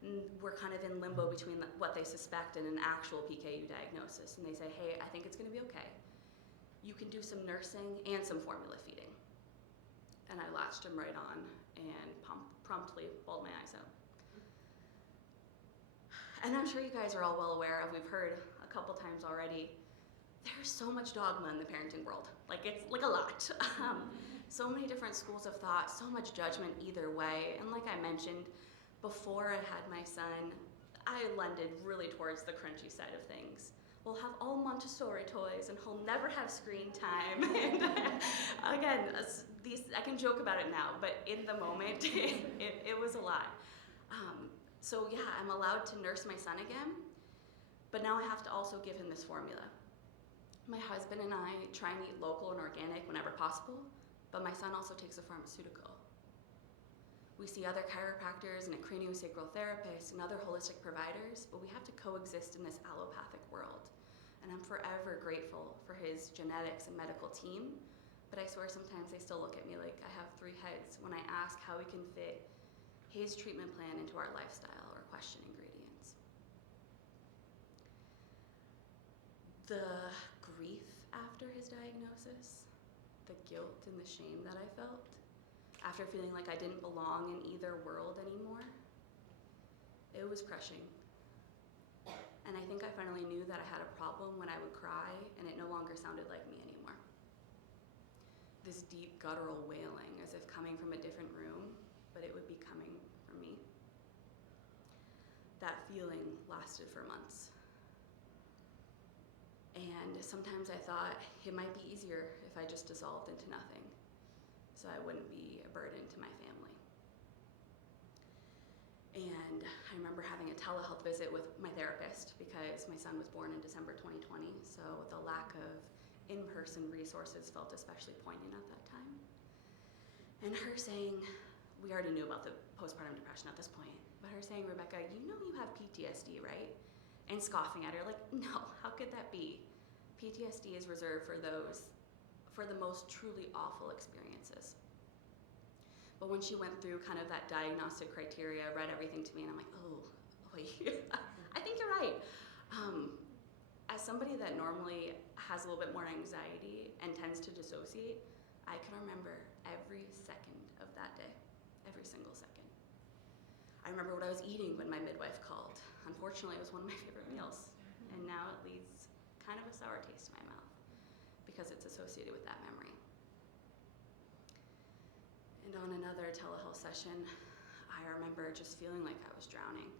and we're kind of in limbo between what they suspect and an actual PKU diagnosis, and they say, hey, I think it's gonna be okay. You can do some nursing and some formula feeding. And I latched him right on and promptly bawled my eyes out. And I'm sure you guys are all well aware of, we've heard a couple times already, there's so much dogma in the parenting world. Like, it's like a lot. So many different schools of thought, so much judgment either way. And like I mentioned, before I had my son, I lended really towards the crunchy side of things. We'll have all Montessori toys and he'll never have screen time. And again, I can joke about it now, but in the moment, it was a lot. So yeah, I'm allowed to nurse my son again, but now I have to also give him this formula. My husband and I try and eat local and organic whenever possible, but my son also takes a pharmaceutical. We see other chiropractors and a craniosacral therapist and other holistic providers, but we have to coexist in this allopathic world. And I'm forever grateful for his genetics and medical team, but I swear sometimes they still look at me like I have three heads when I ask how we can fit his treatment plan into our lifestyle or question ingredients. The grief after his diagnosis, the guilt and the shame that I felt, after feeling like I didn't belong in either world anymore, it was crushing. And I think I finally knew that I had a problem when I would cry and it no longer sounded like me anymore. This deep guttural wailing as if coming from a different room, but it would be coming from me. That feeling lasted for months. And sometimes I thought it might be easier if I just dissolved into nothing, so I wouldn't be a burden to my family. And I remember having a telehealth visit with my therapist because my son was born in December 2020, so the lack of in-person resources felt especially poignant at that time. And her saying, we already knew about the postpartum depression at this point, but her saying, Rebecca, you know you have PTSD, right? And scoffing at her, like, no, how could that be? PTSD is reserved for the most truly awful experiences. But when she went through kind of that diagnostic criteria, read everything to me, and I'm like, oh, wait, I think you're right. As somebody that normally has a little bit more anxiety and tends to dissociate, I can remember every second of that day, every single second. I remember what I was eating when my midwife called. Unfortunately, it was one of my favorite meals, and now it leaves kind of a sour taste in my mouth because it's associated with that memory. And on another telehealth session, I remember just feeling like I was drowning,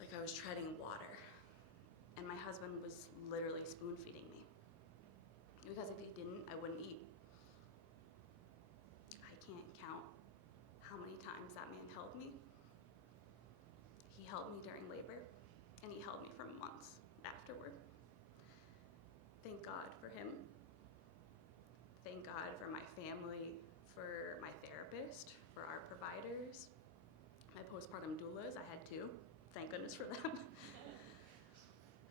like I was treading water. And my husband was literally spoon feeding me. Because if he didn't, I wouldn't eat. I can't count how many times that man held me. He held me during labor, and he held me for months afterward. Thank God for him. Thank God for my family, for my therapist, for our providers, my postpartum doulas. I had two. Thank goodness for them.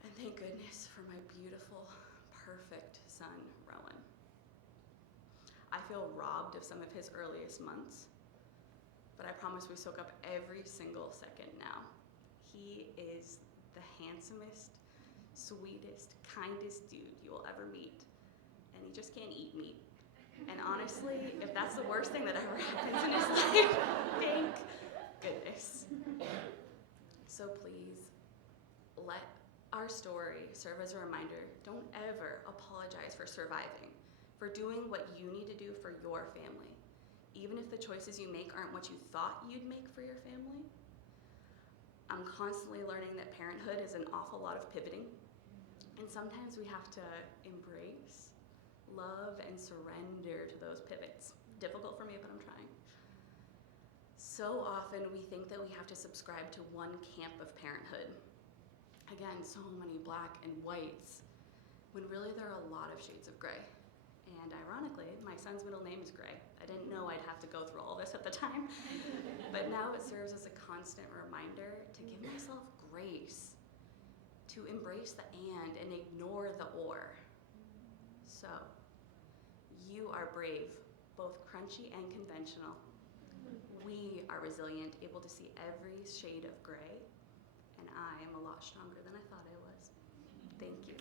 And thank goodness for my beautiful, perfect son, Rowan. I feel robbed of some of his earliest months, but I promise we soak up every single second now. He is the handsomest, sweetest, kindest dude you will ever meet, and he just can't eat meat. And honestly, if that's the worst thing that ever happens in his life, thank goodness. So please, let our story serve as a reminder. Don't ever apologize for surviving, for doing what you need to do for your family, even if the choices you make aren't what you thought you'd make for your family. I'm constantly learning that parenthood is an awful lot of pivoting, and sometimes we have to embrace, love, and surrender to those pivots. Difficult for me, but I'm trying. So often we think that we have to subscribe to one camp of parenthood. Again, so many black and whites, when really there are a lot of shades of gray. And ironically, my son's middle name is Gray. I didn't know I'd have to go through all this at the time, but now it serves as a constant reminder to give myself grace, to embrace the and ignore the or. So, you are brave, both crunchy and conventional. We are resilient, able to see every shade of gray, and I am a lot stronger than I thought I was. Thank you.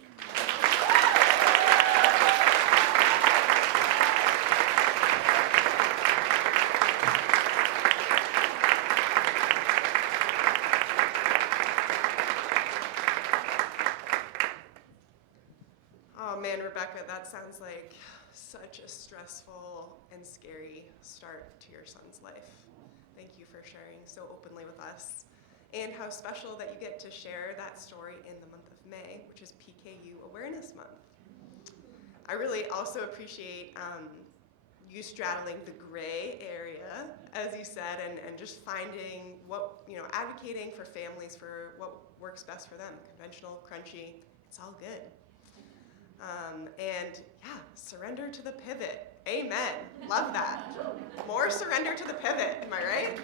Oh man, Rebecca, that sounds like such a stressful and scary start to your son's life. Thank you for sharing so openly with us, and how special that you get to share that story in the month of May, which is PKU Awareness Month. I really also appreciate you straddling the gray area, as you said, and just finding what, advocating for families for what works best for them. Conventional, crunchy, it's all good. And yeah, surrender to the pivot. Amen. Love that. More surrender to the pivot. Am I right?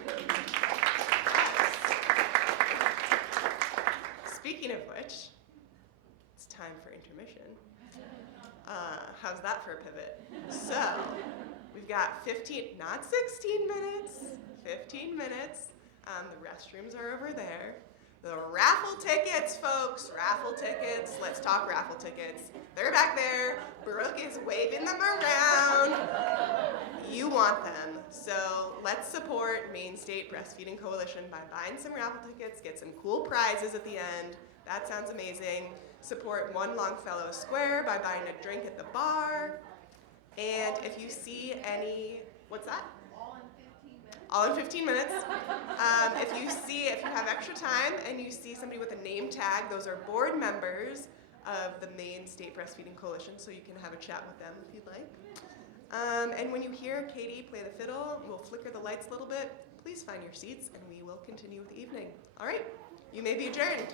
Speaking of which, it's time for intermission. How's that for a pivot? So, we've got 15, not 16 minutes, 15 minutes. The restrooms are over there. The raffle tickets, folks, raffle tickets. Let's talk raffle tickets. They're back there. Brooke is waving them around. You want them. So let's support Maine State Breastfeeding Coalition by buying some raffle tickets, get some cool prizes at the end. That sounds amazing. Support One Longfellow Square by buying a drink at the bar. And if you see any, what's that? All in 15 minutes. If you have extra time and you see somebody with a name tag, those are board members of the Maine State Breastfeeding Coalition, so you can have a chat with them if you'd like. And when you hear Katie play the fiddle, we'll flicker the lights a little bit. please find your seats and we will continue with the evening. All right, you may be adjourned.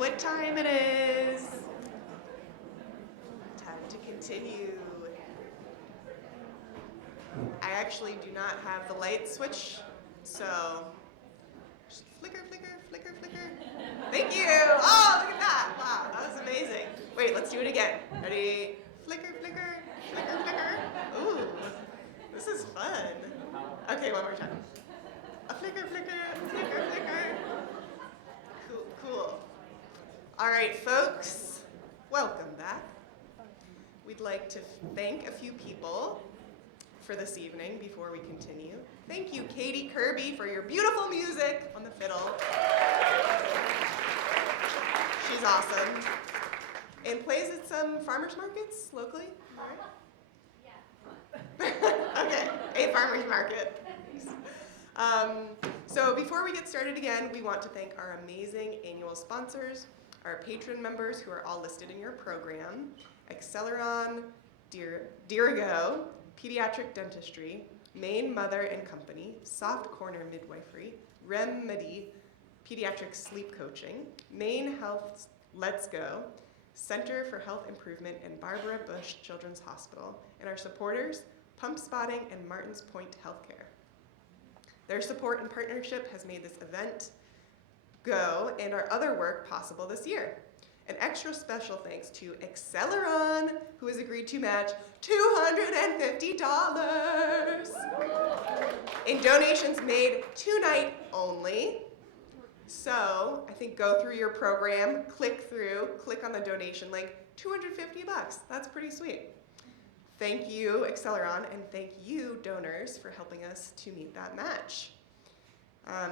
what time it is. Time to continue. I actually do not have the light switch, so just flicker, flicker, flicker, flicker. Thank you. Oh, look at that. Wow, that was amazing. Wait, let's do it again. Ready? Flicker, flicker, flicker, flicker. Ooh, this is fun. Okay, one more time. A flicker, flicker, flicker, flicker. Cool, cool. All right, folks, welcome back. We'd like to thank a few people for this evening before we continue. Thank you, Katie Kirby, for your beautiful music on the fiddle. She's awesome. And plays at some farmers markets locally, right? Okay, a farmers market. So before we get started again, we want to thank our amazing annual sponsors, our patron members who are all listed in your program, Acceleron, Dirigo, Pediatric Dentistry, Maine Mother and Company, Soft Corner Midwifery, Remedy, Pediatric Sleep Coaching, Maine Health's Let's Go, Center for Health Improvement, and Barbara Bush Children's Hospital, and our supporters, Pump Spotting and Martins Point Healthcare. Their support and partnership has made this event go and our other work possible this year. An extra special thanks to Acceleron, who has agreed to match $250 in donations made tonight only. So I think go through your program, click on the donation link, $250. That's pretty sweet. Thank you, Acceleron, and thank you, donors, for helping us to meet that match.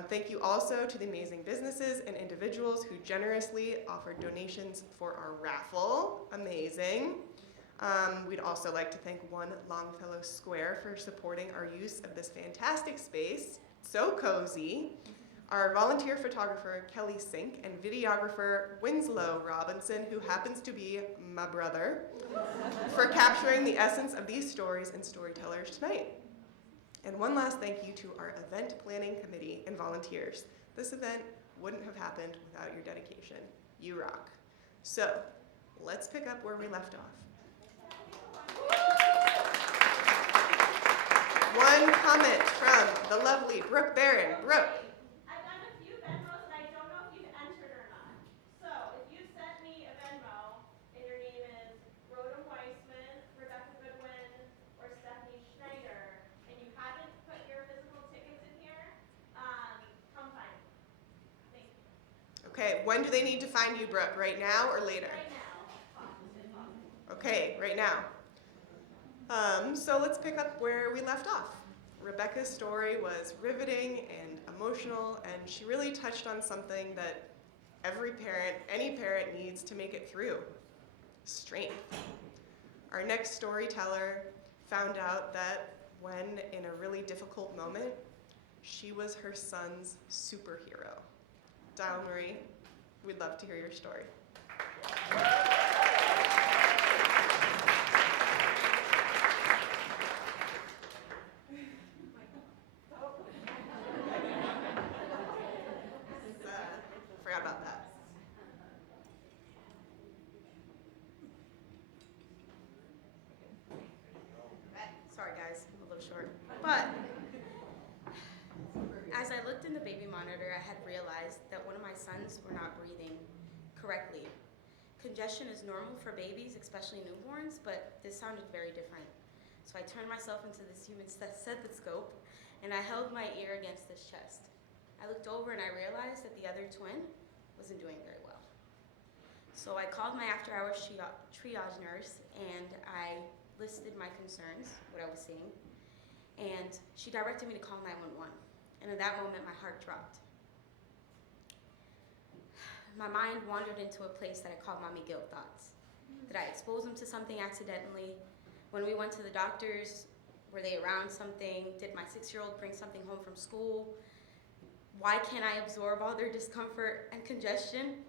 Thank you also to the amazing businesses and individuals who generously offered donations for our raffle. Amazing. We'd also like to thank One Longfellow Square for supporting our use of this fantastic space. So cozy. Our volunteer photographer, Kelly Sink, and videographer, Winslow Robinson, who happens to be my brother, for capturing the essence of these stories and storytellers tonight. And one last thank you to our event planning committee and volunteers. This event wouldn't have happened without your dedication. You rock. So, let's pick up where we left off. One comment from the lovely Brooke Barron. Brooke. I've done a few Venmos and I don't know if you've entered or not. So if you sent me a Venmo and your name is Rhoda Weissman, Rebecca Goodwin, or Stephanie Schneider, and you haven't put your physical tickets in here, come find me. Thank you. Okay, when do they need to find you, Brooke? Right now or later? Right now. Okay, right now. So let's pick up where we left off. Rebecca's story was riveting and emotional, and she really touched on something that every parent, any parent, needs to make it through: strength. Our next storyteller found out that when in a really difficult moment, she was her son's superhero. Dialmarie, we'd love to hear your story. Forgot about that. Sorry guys, I'm a little short. But as I looked in the baby monitor, I had realized that one of my sons were not breathing correctly. Congestion is normal for babies, especially newborns, but this sounded very different. So I turned myself into this human stethoscope and I held my ear against his chest. I looked over and I realized that the other twin wasn't doing very well. So I called my after-hours triage nurse and I listed my concerns, what I was seeing, and she directed me to call 911. And in that moment, my heart dropped. My mind wandered into a place that I called mommy guilt thoughts. Did I expose him to something accidentally? When we went to the doctors, were they around something? Did my 6-year-old bring something home from school? Why can't I absorb all their discomfort and congestion?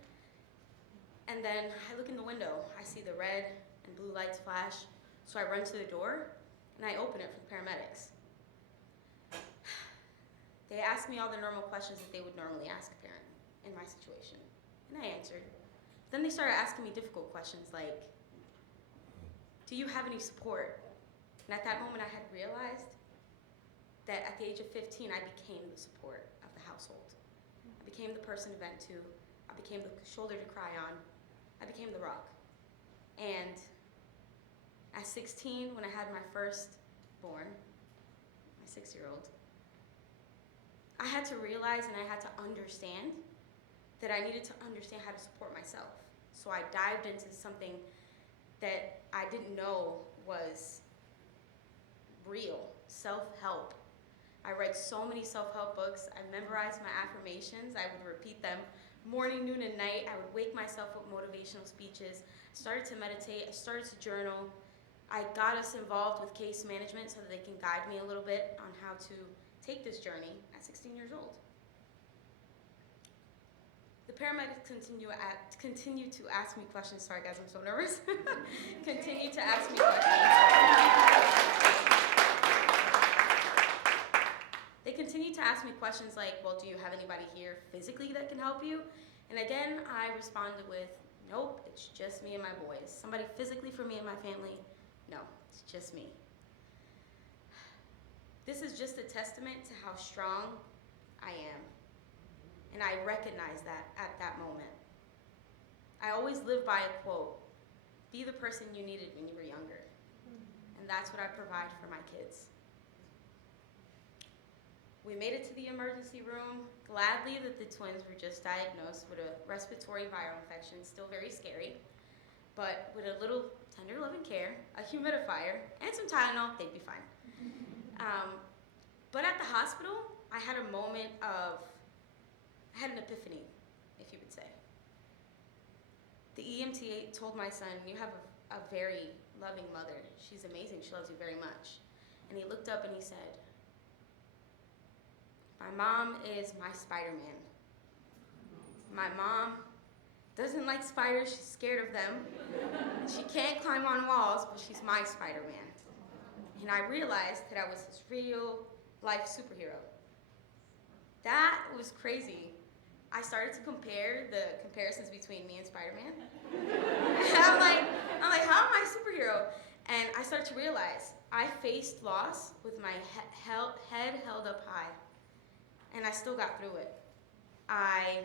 And then I look in the window. I see the red and blue lights flash. So I run to the door and I open it for the paramedics. They asked me all the normal questions that they would normally ask a parent in my situation. And I answered. Then they started asking me difficult questions like, do you have any support? And at that moment I had realized that at the age of 15, I became the support of the household. I became the person to vent to. I became the shoulder to cry on. I became the rock. And at 16, when I had my firstborn, my 6-year-old, I had to realize and I had to understand that I needed to understand how to support myself. So I dived into something that I didn't know was real, self-help. I read so many self-help books. I memorized my affirmations. I would repeat them morning, noon, and night. I would wake myself with motivational speeches. I started to meditate. I started to journal. I got us involved with case management so that they can guide me a little bit on how to take this journey at 16 years old. The paramedics continue to ask me questions. Sorry guys, I'm so nervous. Continue to ask me questions. They continue to ask me questions like, well, do you have anybody here physically that can help you? And again, I responded with, nope, it's just me and my boys. Somebody physically for me and my family? No, it's just me. This is just a testament to how strong I am. And I recognize that at that moment. I always live by a quote, be the person you needed when you were younger. And that's what I provide for my kids. We made it to the emergency room, gladly that the twins were just diagnosed with a respiratory viral infection, still very scary, but with a little tender loving care, a humidifier, and some Tylenol, they'd be fine. But at the hospital, I had a moment of, I had an epiphany, if you would say. The EMT told my son, you have a very loving mother. She's amazing, she loves you very much. And he looked up and he said, my mom is my Spider-Man. My mom doesn't like spiders, she's scared of them. She can't climb on walls, but she's my Spider-Man. And I realized that I was this real life superhero. That was crazy. I started to compare the comparisons between me and Spider-Man. I'm like, how am I a superhero? And I started to realize I faced loss with my head held up high. And I still got through it. I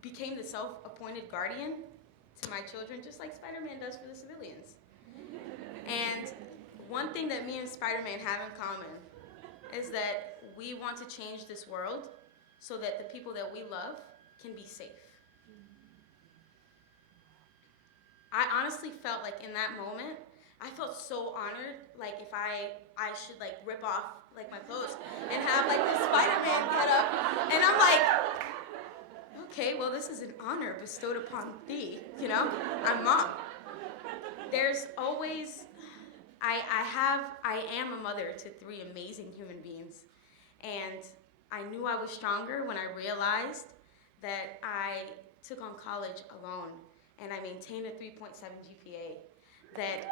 became the self-appointed guardian to my children, just like Spider-Man does for the civilians. And one thing that me and Spider-Man have in common is that we want to change this world so that the people that we love can be safe. I honestly felt like in that moment, I felt so honored, like if I should like rip off like my clothes and have like this Spider-Man get up. And I'm like, okay, well this is an honor bestowed upon thee, you know? I'm mom. There's always, I am a mother to 3 amazing human beings. And I knew I was stronger when I realized that I took on college alone and I maintained a 3.7 GPA. That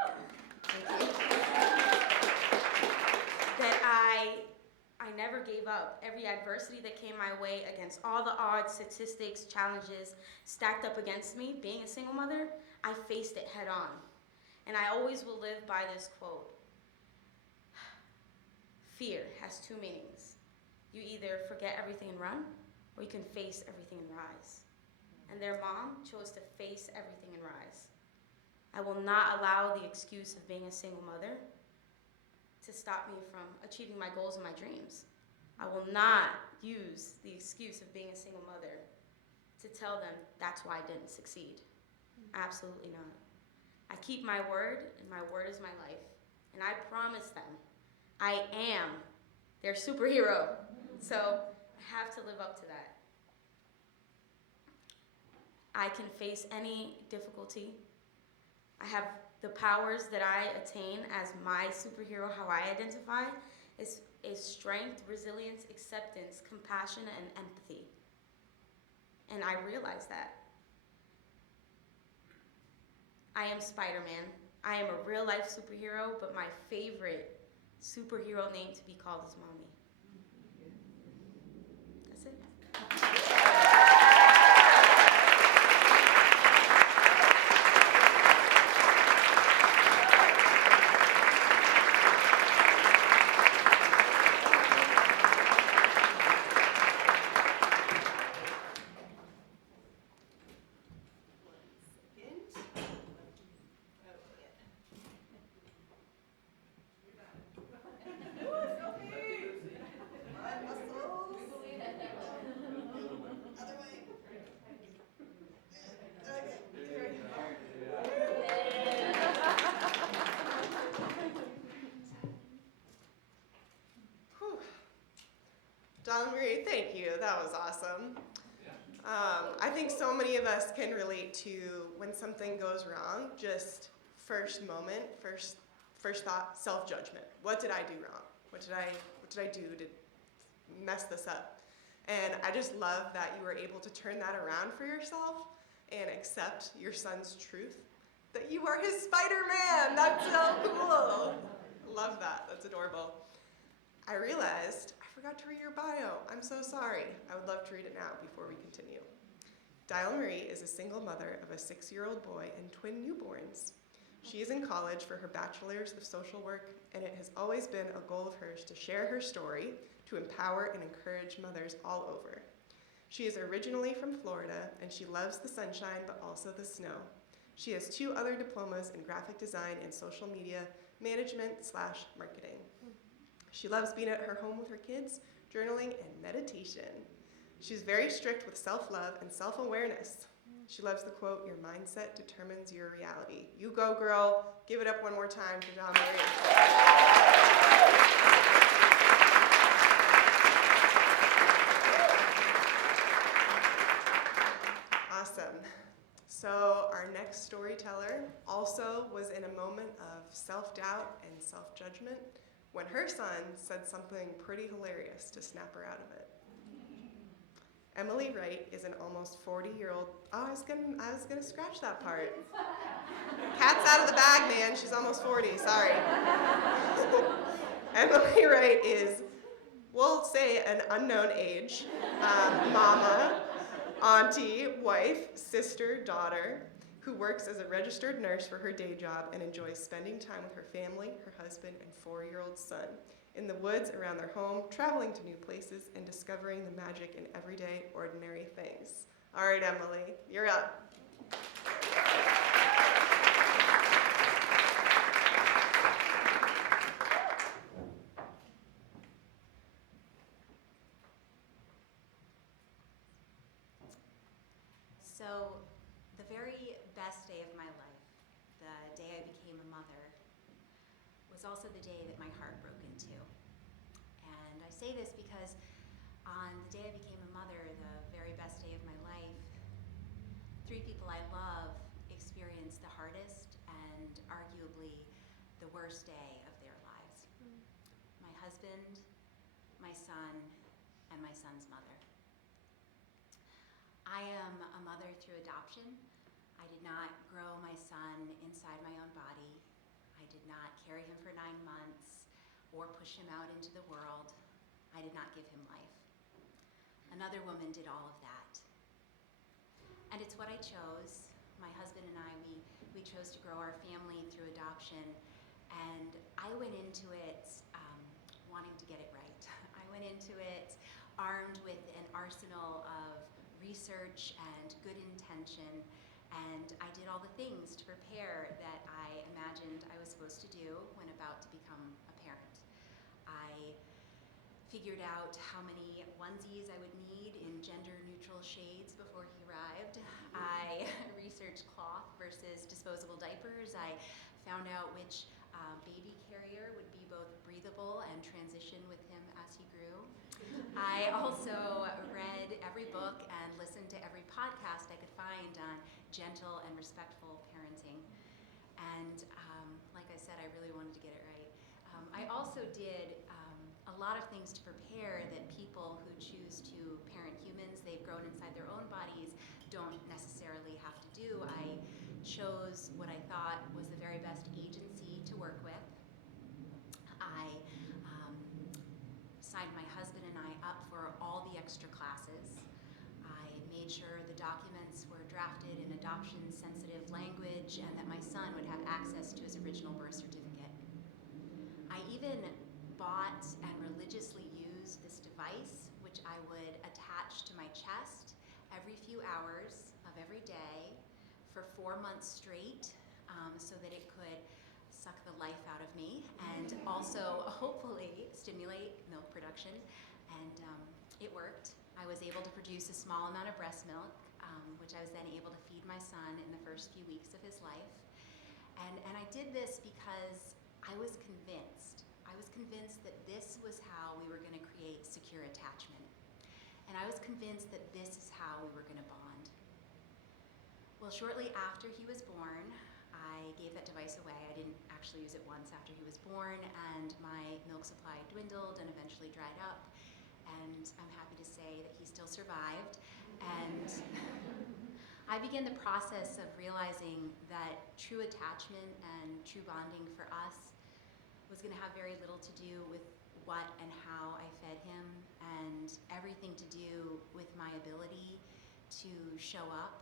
I never gave up. Every adversity that came my way, against all the odds, statistics, challenges stacked up against me, being a single mother, I faced it head on. And I always will live by this quote. Fear has 2 meanings. You either forget everything and run, or you can face everything and rise. And their mom chose to face everything and rise. I will not allow the excuse of being a single mother to stop me from achieving my goals and my dreams. I will not use the excuse of being a single mother to tell them that's why I didn't succeed. Absolutely not. I keep my word, and my word is my life. And I promise them I am their superhero. So I have to live up to that. I can face any difficulty. I have the powers that I attain as my superhero, how I identify, is strength, resilience, acceptance, compassion, and empathy. And I realize that. I am Spider-Man. I am a real life superhero, but my favorite superhero name to be called is Mommy. That's it. Dialmarie, thank you. That was awesome. I think so many of us can relate to when something goes wrong, just first moment, first thought, self-judgment. What did I do wrong? What did I do to mess this up? And I just love that you were able to turn that around for yourself and accept your son's truth, that you are his Spider-Man. That's so cool. Love that. That's adorable. I realized I forgot to read your bio. I'm so sorry. I would love to read it now before we continue. Dialmarie is a single mother of a 6-year-old boy and twin newborns. She is in college for her bachelor's of social work, and it has always been a goal of hers to share her story to empower and encourage mothers all over. She is originally from Florida, and she loves the sunshine but also the snow. She has 2 other diplomas in graphic design and social media management/marketing. She loves being at her home with her kids, journaling, and meditation. She's very strict with self-love and self-awareness. She loves the quote, "Your mindset determines your reality." You go, girl. Give it up one more time for Dialmarie. Awesome. So our next storyteller also was in a moment of self-doubt and self-judgment when her son said something pretty hilarious to snap her out of it. Emily Wright is an almost 40-year-old. Oh, I was gonna scratch that part. Cat's out of the bag, man. She's almost 40. Sorry. Emily Wright is, we'll say, an unknown age. Mama, auntie, wife, sister, daughter, who works as a registered nurse for her day job and enjoys spending time with her family, her husband, and 4-year-old son in the woods around their home, traveling to new places, and discovering the magic in everyday, ordinary things. All right, Emily, you're up. So, the very best day of my life, the day I became a mother, was also the day that my heart broke in two. And I say this because on the day I became a mother, the very best day of my life, 3 people I love experienced the hardest and arguably the worst day of their lives. My husband, my son, and my son's mother. I am a mother through adoption. I did not grow my son inside my own body. I did not carry him for 9 months or push him out into the world. I did not give him life. Another woman did all of that. And it's what I chose. My husband and I, we chose to grow our family through adoption. And I went into it wanting to get it right. I went into it armed with an arsenal of research and good intention, and I did all the things to prepare that I imagined I was supposed to do when about to become a parent. I figured out how many onesies I would need in gender-neutral shades before he arrived. I researched cloth versus disposable diapers. I found out which baby carrier would be both breathable and transition with him as he grew. I also read every book and listened to every podcast I could find on gentle and respectful parenting. And like I said, I really wanted to get it right. I also did a lot of things to prepare that people who choose to parent humans, they've grown inside their own bodies, don't necessarily have to do. I chose what I thought was the very best agency to work with. I signed my husband and I up for all the extra classes. I made sure the documents were drafted in adoption-sensitive language and that my son would have access to his original birth certificate. I even bought and religiously used this device, which I would attach to my chest every few hours of every day for 4 months straight, so that it could suck the life out of me and also hopefully stimulate milk production. And it worked. I was able to produce a small amount of breast milk, which I was then able to feed my son in the first few weeks of his life. And I did this because I was convinced that this was how we were going to create secure attachment. and I was convinced that this is how we were going to bond. Well, shortly after he was born, I gave that device away. I didn't actually use it once after he was born, and my milk supply dwindled and eventually dried up. And I'm happy to say that he still survived. And I began the process of realizing that true attachment and true bonding for us was going to have very little to do with what and how I fed him, and everything to do with my ability to show up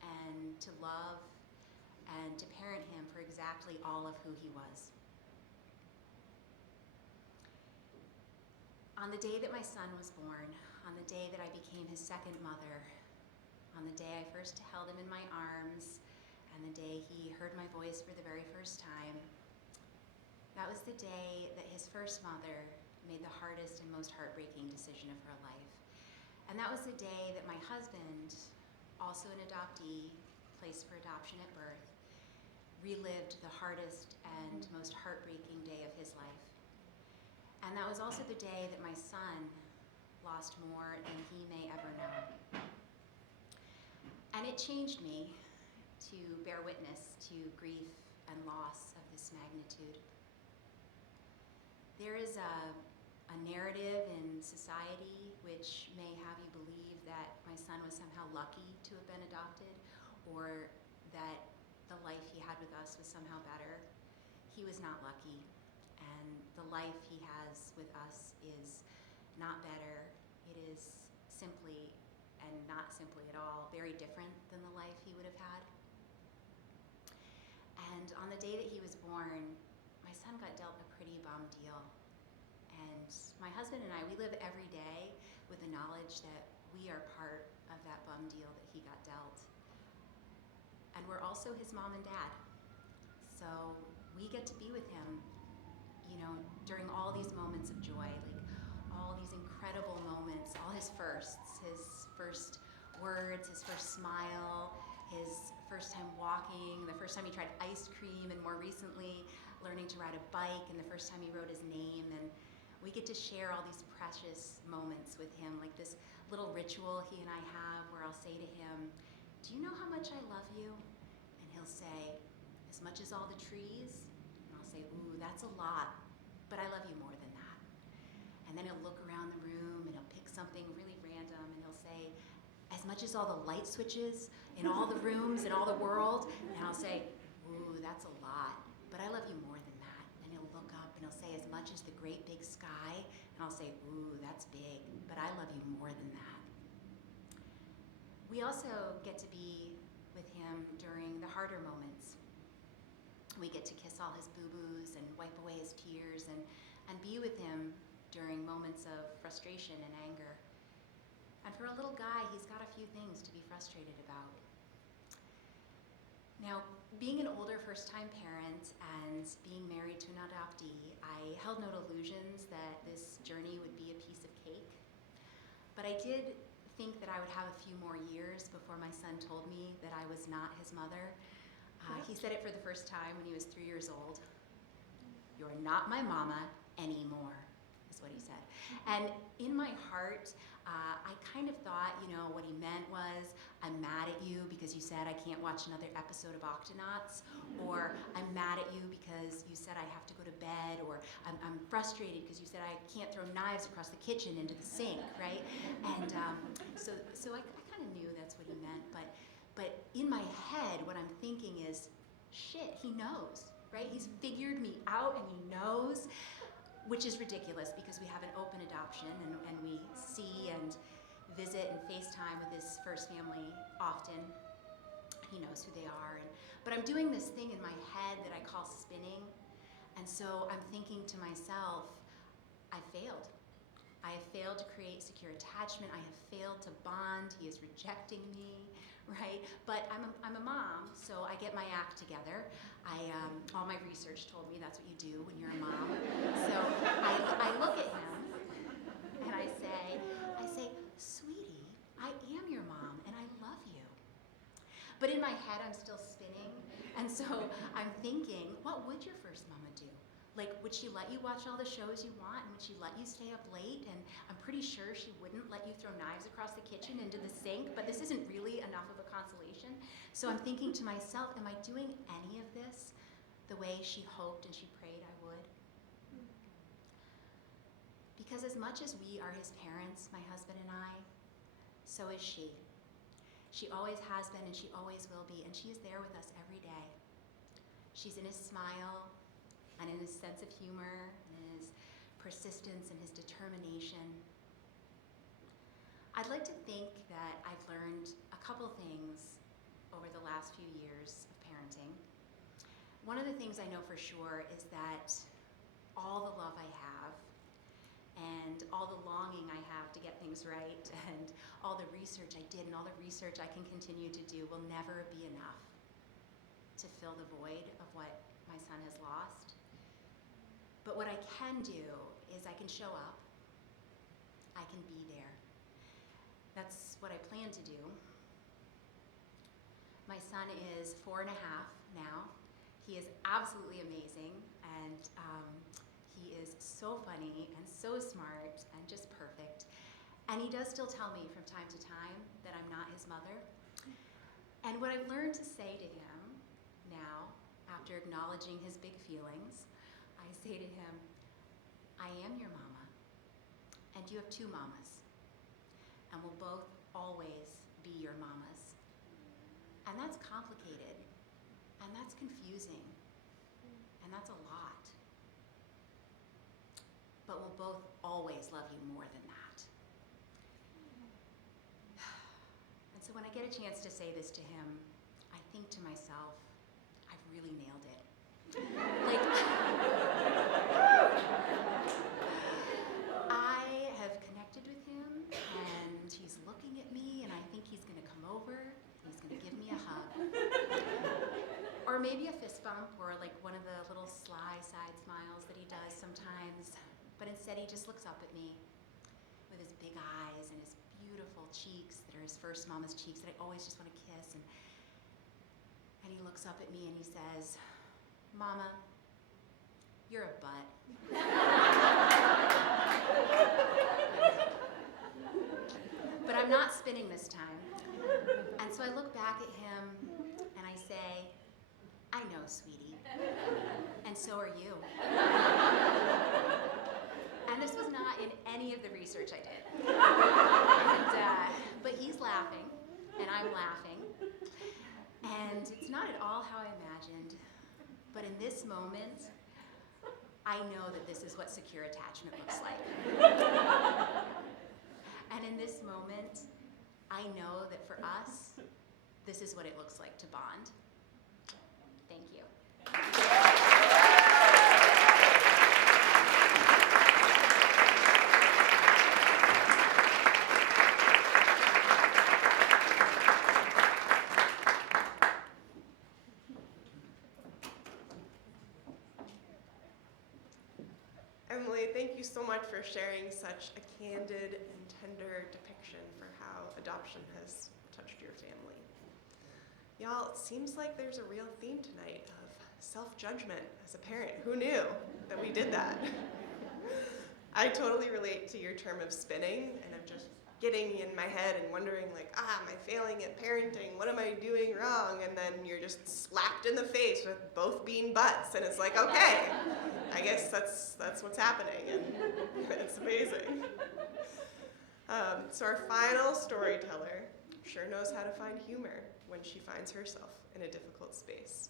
and to love and to parent him for exactly all of who he was. On the day that my son was born, on the day that I became his second mother, on the day I first held him in my arms, and the day he heard my voice for the very first time, that was the day that his first mother made the hardest and most heartbreaking decision of her life. And that was the day that my husband, also an adoptee, placed for adoption at birth, relived the hardest and most heartbreaking day of his life. And that was also the day that my son lost more than he may ever know. And it changed me to bear witness to grief and loss of this magnitude. There is a narrative in society which may have you believe that my son was somehow lucky to have been adopted, or that the life he had with us was somehow better. He was not lucky, and the life he has with us is not better. It is simply, and not simply at all, very different than the life he would have had. And on the day that he was born, my son got dealt a pretty bum deal. And my husband and I, we live every day with the knowledge that we are part of that bum deal that he got dealt. And we're also his mom and dad. So we get to be with him, you know, during all these moments of joy, like all these incredible moments, all his firsts, his first words, his first smile, his first time walking, the first time he tried ice cream, and more recently learning to ride a bike, and the first time he wrote his name. And we get to share all these precious moments with him, like this little ritual he and I have where I'll say to him, "Do you know how much I love you?" And he'll say, "As much as all the trees?" And I'll say, "Ooh, that's a lot, but I love you more than that." And then he'll look around the room and he'll pick something really random and he'll say, "As much as all the light switches in all the rooms in all the world?" And I'll say, "Ooh, that's a lot, but I love you more than that." And he'll look up and he'll say, "As much as the great big sky?" And I'll say, "Ooh, that's big, but I love you more than that." We also get to be with him during the harder moments. We get to kiss all his boo-boos and wipe away his tears and be with him during moments of frustration and anger. And for a little guy, he's got a few things to be frustrated about. Now, being an older first-time parent and being married to an adoptee, I held no illusions that this journey would be a piece of cake. But I did think that I would have a few more years before my son told me that I was not his mother. He said it for the first time when he was 3 years old. "You're not my mama anymore," is what he said. And in my heart, I kind of thought, you know, what he meant was, "I'm mad at you because you said I can't watch another episode of Octonauts," or "I'm mad at you because you said I have to go to bed," or I'm frustrated because you said I can't throw knives across the kitchen into the sink," right? And so I kind of knew that's what he meant, but in my head, what I'm thinking is, shit, he knows, right? He's figured me out and he knows, which is ridiculous because we have an open adoption and we see and visit and FaceTime with his first family often. He knows who they are. But I'm doing this thing in my head that I call spinning. And so I'm thinking to myself, I failed. I have failed to create secure attachment. I have failed to bond. He is rejecting me, right? But I'm a mom, so I get my act together. All my research told me that's what you do when you're a mom. So I look at him and I say, "Sweetie, I am your mom and I love you." But in my head, I'm still spinning. And so I'm thinking, what would your first mama do? Like, would she let you watch all the shows you want, and would she let you stay up late? And I'm pretty sure she wouldn't let you throw knives across the kitchen into the sink, but this isn't really enough of a consolation. So I'm thinking to myself, am I doing any of this the way she hoped and she prayed I would? Because as much as we are his parents, my husband and I, so is she. She always has been and she always will be, and she is there with us every day. She's in his smile, and in his sense of humor, and in his persistence and his determination. I'd like to think that I've learned a couple things over the last few years of parenting. One of the things I know for sure is that all the love I have, and all the longing I have to get things right, and all the research I did and all the research I can continue to do will never be enough to fill the void of what my son has lost. But what I can do is I can show up. I can be there. That's what I plan to do. My son is 4.5 now. He is absolutely amazing, and he is so funny and so smart and just perfect. And he does still tell me from time to time that I'm not his mother. And what I've learned to say to him now, after acknowledging his big feelings, I say to him, I am your mama, and you have 2 mamas, and we'll both always be your mamas. And that's complicated, and that's confusing, and that's a lot. But we'll both always love you more than that. And so when I get a chance to say this to him, I think to myself, I've really nailed it. Like, I have connected with him, and he's looking at me, and I think he's gonna come over, he's gonna give me a hug. Or maybe a fist bump, or like one of the little sly side smiles that he does sometimes. But instead he just looks up at me with his big eyes and his beautiful cheeks that are his first mama's cheeks that I always just want to kiss. And he looks up at me and he says, Mama, you're a butt. But I'm not spinning this time. And so I look back at him and I say, I know, sweetie, and so are you. And this was not in any of the research I did. But he's laughing, and I'm laughing. And it's not at all how I imagined, but in this moment, I know that this is what secure attachment looks like. And in this moment, I know that for us, this is what it looks like to bond. Thank you. Emily, thank you so much for sharing such a candid and tender depiction for how adoption has touched your family. Y'all, it seems like there's a real theme tonight of self-judgment as a parent. Who knew that we did that? I totally relate to your term of spinning and of just getting in my head and wondering like, am I failing at parenting? What am I doing wrong? And then you're just slapped in the face with both being butts, and it's like, okay, I guess that's what's happening, and it's amazing. So our final storyteller sure knows how to find humor when she finds herself in a difficult space.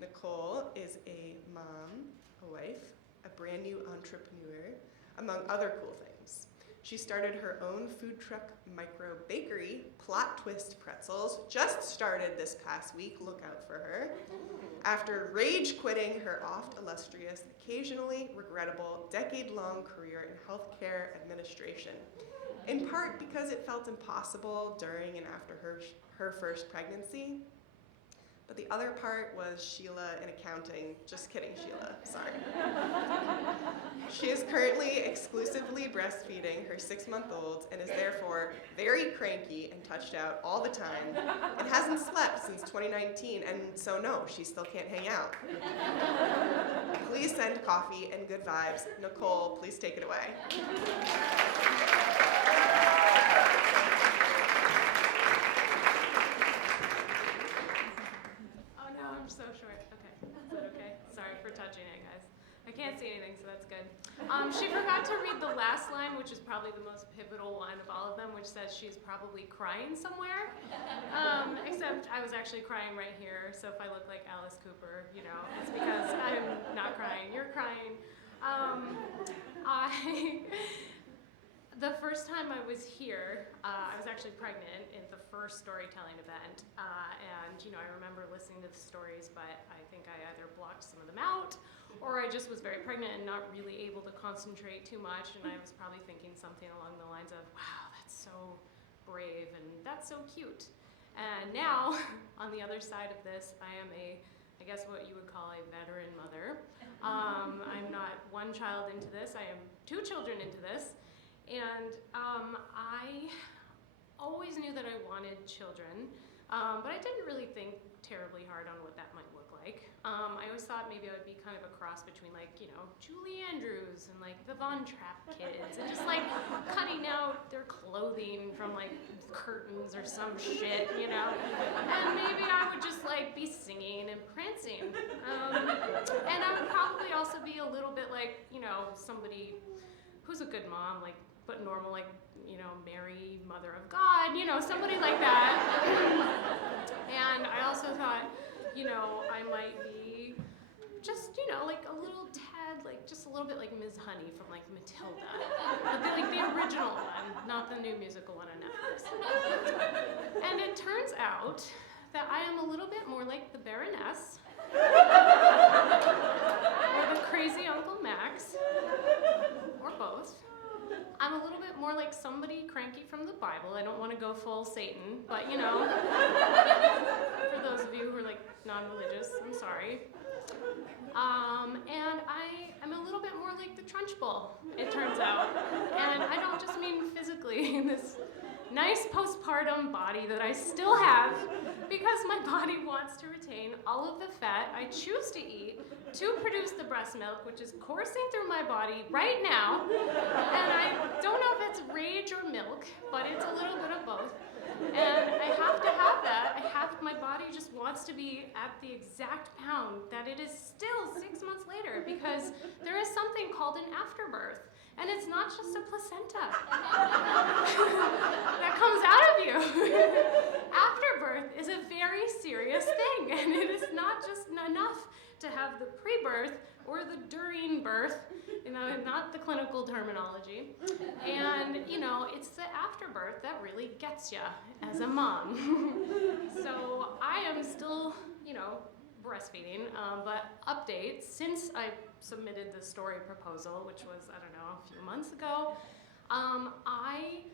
Nicole is a mom, a wife, a brand new entrepreneur, among other cool things. She started her own food truck micro bakery, Plot Twist Pretzels, just started this past week, look out for her, after rage quitting her oft illustrious, occasionally regrettable, decade-long career in healthcare administration, in part because it felt impossible during and after her first pregnancy. But the other part was Sheila in accounting. Just kidding, Sheila, sorry. She is currently exclusively breastfeeding her 6-month-old and is therefore very cranky and touched out all the time and hasn't slept since 2019, and so no, she still can't hang out. Please send coffee and good vibes. Nicole, please take it away. Oh no, I'm so short. Okay, is that okay? Sorry for touching it, guys. I can't see anything, so that's good. She forgot to read the last line, which is probably the most pivotal one of all of them, which says she's probably crying somewhere. Except I was actually crying right here, so if I look like Alice Cooper, you know, it's because I'm not crying. You're crying. The first time I was here, I was actually pregnant in the first storytelling event, and you know, I remember listening to the stories, but I think I either blocked some of them out, or I just was very pregnant and not really able to concentrate too much, and I was probably thinking something along the lines of, wow, that's so brave, and that's so cute. And now, on the other side of this, I am I guess what you would call a veteran mother. I'm not one child into this, I am 2 children into this. And I always knew that I wanted children, but I didn't really think terribly hard on what that might look like. I always thought maybe I would be kind of a cross between, like, you know, Julie Andrews and like the Von Trapp kids, and just like cutting out their clothing from like curtains or some shit, you know. And maybe I would just like be singing and prancing, and I would probably also be a little bit like, you know, somebody who's a good mom, like, but normal, like, you know, Mary, Mother of God, you know, somebody like that. And I also thought, you know, I might be just, you know, like a little tad, like just a little bit like Ms. Honey from like Matilda, but like the original one, not the new musical one on Netflix. And it turns out that I am a little bit more like the Baroness, or the crazy Uncle Max, or both. I'm a little bit more like somebody cranky from the Bible. I don't want to go full Satan, but you know, for those of you who are like non-religious, I'm sorry. And I am a little bit more like the Trunchbull, it turns out. And I don't just mean physically in this nice postpartum body that I still have, because my body wants to retain all of the fat I choose to eat to produce the breast milk, which is coursing through my body right now. And I don't know if it's rage or milk, but it's a little bit of both. And I have to have that. My body just wants to be at the exact pound that it is still 6 months later, because there is something called an afterbirth. And it's not just a placenta that comes out of you. Afterbirth is a very serious thing, and it is not just enough to have the pre-birth or the during birth, you know, not the clinical terminology. And, you know, it's the afterbirth that really gets you as a mom. So I am still, you know, breastfeeding, but update, since I submitted the story proposal, which was, I don't know, a few months ago, I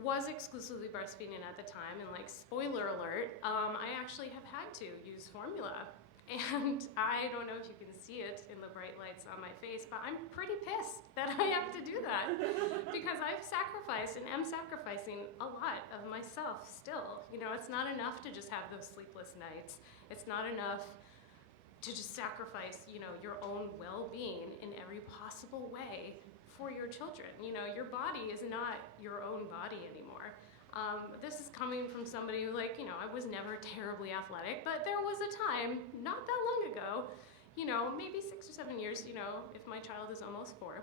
was exclusively breastfeeding at the time, and like, spoiler alert, I actually have had to use formula. And I don't know if you can see it in the bright lights on my face, but I'm pretty pissed that I have to do that, because I've sacrificed and am sacrificing a lot of myself still. You know, it's not enough to just have those sleepless nights. It's not enough to just sacrifice, you know, your own well-being in every possible way for your children. You know, your body is not your own body anymore. This is coming from somebody who, like, you know, I was never terribly athletic, but there was a time, not that long ago, you know, maybe 6 or 7 years, you know, if my child is almost 4,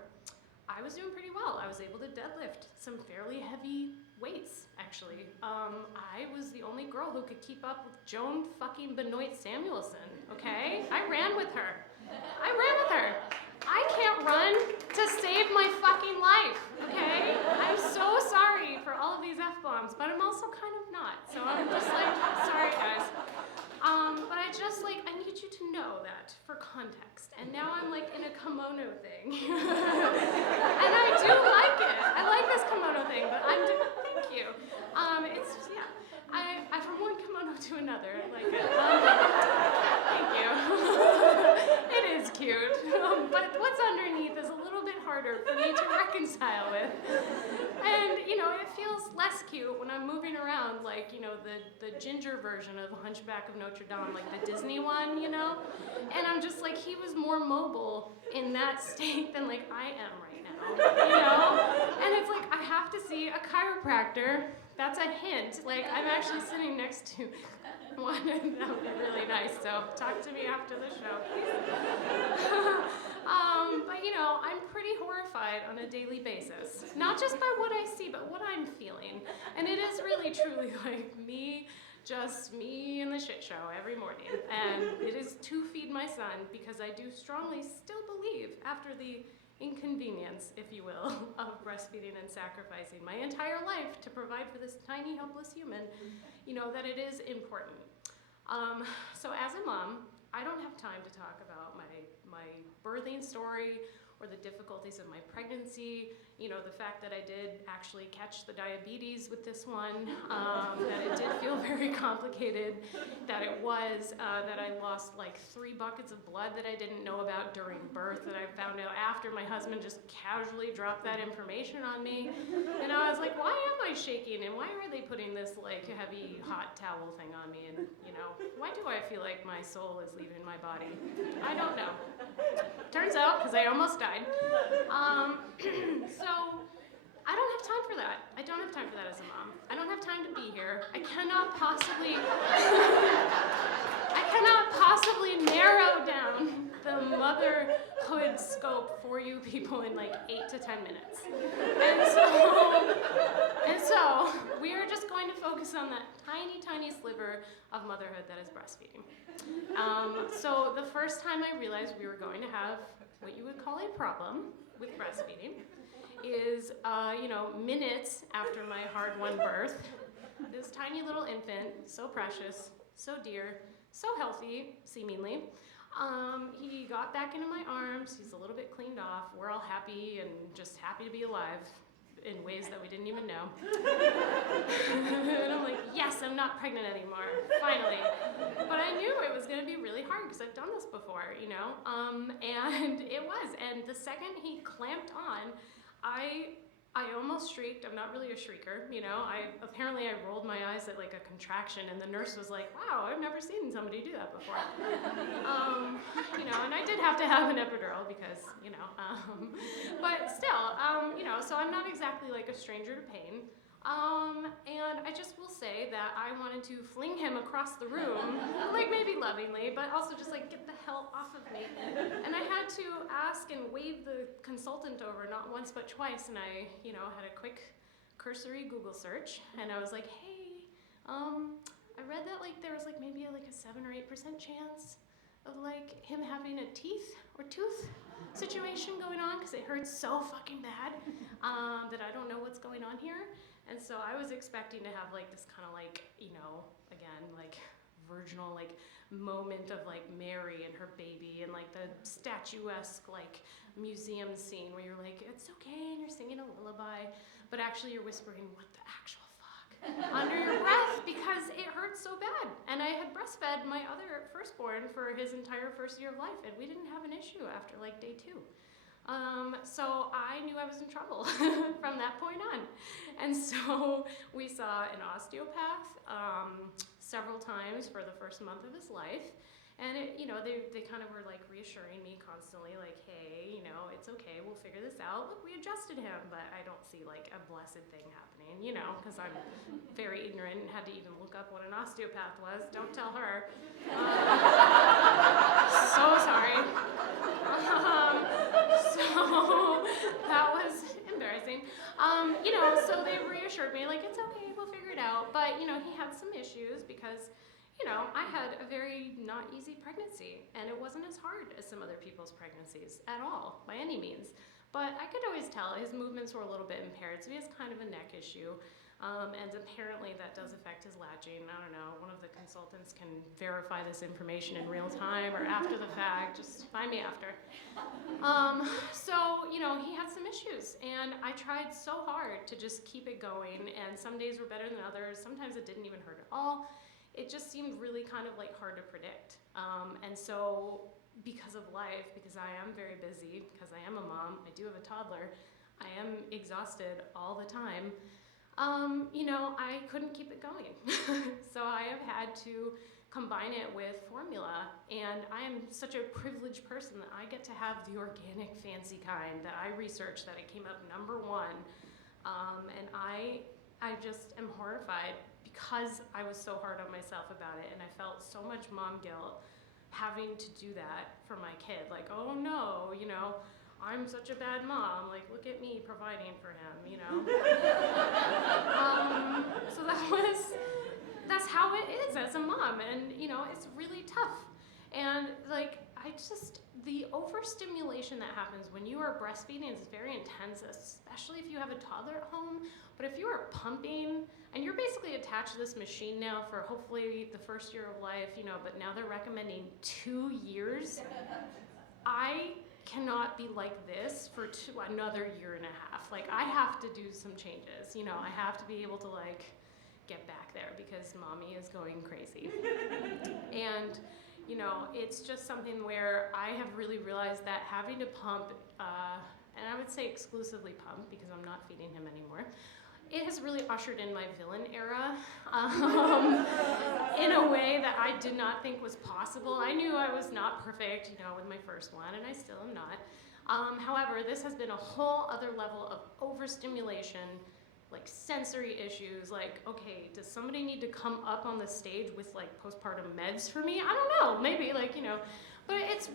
I was doing pretty well. I was able to deadlift some fairly heavy weights, actually. I was the only girl who could keep up with Joan fucking Benoit Samuelson, okay? I ran with her. I can't run to save my fucking life, okay? I'm so sorry for all of these F-bombs, but I'm also kind of not. So I'm just like, sorry guys. But I just like, I need you to know that for context. And now I'm like in a kimono thing. And I do like it. I like this kimono thing, but thank you. It's, yeah. I from one kimono to another, I like it. harder for me to reconcile with. And, you know, it feels less cute when I'm moving around like, you know, the ginger version of Hunchback of Notre Dame, like the Disney one, you know? And I'm just like, he was more mobile in that state than like I am right now, you know? And it's like, I have to see a chiropractor. That's a hint. Like, I'm actually sitting next to one, and that would be really nice. So talk to me after the show, please. But you know, I'm pretty horrified on a daily basis. Not just by what I see, but what I'm feeling. And it is really, truly like me, just me in the shit show every morning. And it is to feed my son, because I do strongly still believe, after the inconvenience, if you will, of breastfeeding and sacrificing my entire life to provide for this tiny, helpless human, you know, that it is important. So as a mom, I don't have time to talk about my birthing story or the difficulties of my pregnancy, you know, the fact that I did actually catch the diabetes with this one, that it did feel very complicated, that it was, that I lost like 3 buckets of blood that I didn't know about during birth, that I found out after my husband just casually dropped that information on me. And I was like, why am I shaking? And why are they putting this like heavy hot towel thing on me? And, you know, why do I feel like my soul is leaving my body? I don't know. Turns out, because I almost died. So I don't have time for that. I don't have time for that as a mom. I don't have time to be here. I cannot possibly narrow down the motherhood scope for you people in like 8 to 10 minutes. And so we are just going to focus on that tiny, tiny sliver of motherhood that is breastfeeding. So the first time I realized we were going to have what you would call a problem with breastfeeding is, you know, minutes after my hard-won birth, this tiny little infant, so precious, so dear, so healthy, seemingly, he got back into my arms. He's a little bit cleaned off. We're all happy and just happy to be alive in ways that we didn't even know. And I'm like, yes, I'm not pregnant anymore, finally. But I knew it was gonna be really hard because I've done this before, you know? And it was, and the second he clamped on, I almost shrieked. I'm not really a shrieker, you know? Apparently I rolled my eyes at like a contraction, and the nurse was like, wow, I've never seen somebody do that before. You know, and I did have to have an epidural because, you know, but still, you know, so I'm not exactly like a stranger to pain. And I just will say that I wanted to fling him across the room, like maybe lovingly, but also just like get the hell off of me. And I had to ask and wave the consultant over not once but twice, and I, you know, had a quick cursory Google search, and I was like, hey, I read that like there was like maybe like a 7 or 8% chance of like him having a teeth or tooth situation going on because it hurts so fucking bad that I don't know what's going on here. And so I was expecting to have like this kind of like, you know, again, like virginal like moment of like Mary and her baby and like the statuesque like museum scene where you're like, it's okay, and you're singing a lullaby, but actually you're whispering, what the actual fuck, under your breath because it hurts so bad. And I had breastfed my other firstborn for his entire first year of life, and we didn't have an issue after like day 2. So I knew I was in trouble from that point on. And so we saw an osteopath several times for the first month of his life. And it, you know, they kind of were like reassuring me constantly, like, hey, you know, it's okay, we'll figure this out. Look, we adjusted him, but I don't see like a blessed thing happening, you know, because I'm very ignorant and had to even look up what an osteopath was. Don't tell her. So sorry. So that was embarrassing. You know, so they reassured me, like, it's okay, we'll figure it out. But, you know, he had some issues because, you know, I had a very not easy pregnancy, and it wasn't as hard as some other people's pregnancies at all, by any means. But I could always tell his movements were a little bit impaired, so he has kind of a neck issue. And apparently that does affect his latching. I don't know, one of the consultants can verify this information in real time or after the fact, just find me after. So, you know, he had some issues, and I tried so hard to just keep it going, and some days were better than others. Sometimes it didn't even hurt at all. It just seemed really kind of like hard to predict. And so because of life, because I am very busy, because I am a mom, I do have a toddler, I am exhausted all the time, I couldn't keep it going. So I have had to combine it with formula, and I am such a privileged person that I get to have the organic fancy kind that I researched, that it came up #1, and I just am horrified because I was so hard on myself about it, and I felt so much mom guilt having to do that for my kid. Like, oh no, I'm such a bad mom. Like, look at me providing for him, So that's how it is as a mom, and it's really tough. And the overstimulation that happens when you are breastfeeding is very intense, especially if you have a toddler at home. But if you are pumping, and you're basically attached to this machine now for hopefully the first year of life, but now they're recommending 2 years. I cannot be like this for another year and a half. Like, I have to do some changes. I have to be able to get back there because mommy is going crazy. And it's just something where I have really realized that having to pump, and I would say exclusively pump because I'm not feeding him anymore, it has really ushered in my villain era in a way that I did not think was possible. I knew I was not perfect, with my first one, and I still am not. However, this has been a whole other level of overstimulation, like sensory issues, like, okay, does somebody need to come up on the stage with postpartum meds for me? I don't know, maybe but it's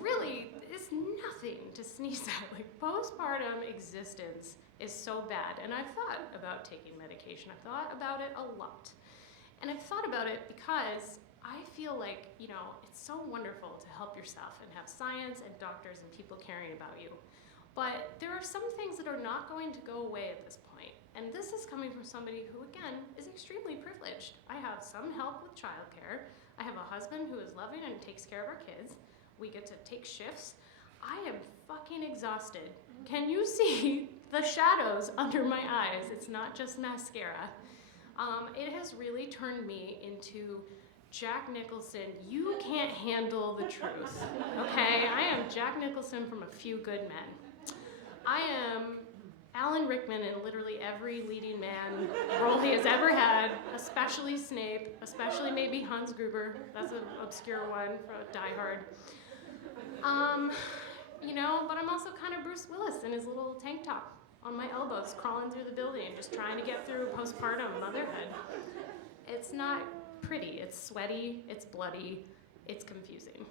nothing to sneeze at. Postpartum existence is so bad, and I've thought about taking medication. I've thought about it a lot. And I've thought about it because I feel like, it's so wonderful to help yourself and have science and doctors and people caring about you. But there are some things that are not going to go away at this point. And this is coming from somebody who, again, is extremely privileged. I have some help with childcare. I have a husband who is loving and takes care of our kids. We get to take shifts. I am fucking exhausted. Can you see the shadows under my eyes? It's not just mascara. It has really turned me into Jack Nicholson. You can't handle the truth, okay? I am Jack Nicholson from A Few Good Men. I am Alan Rickman in literally every leading man role he has ever had, especially Snape, especially maybe Hans Gruber. That's an obscure one for Die Hard. But I'm also kind of Bruce Willis in his little tank top on my elbows, crawling through the building, just trying to get through postpartum motherhood. It's not pretty. It's sweaty. It's bloody. It's confusing.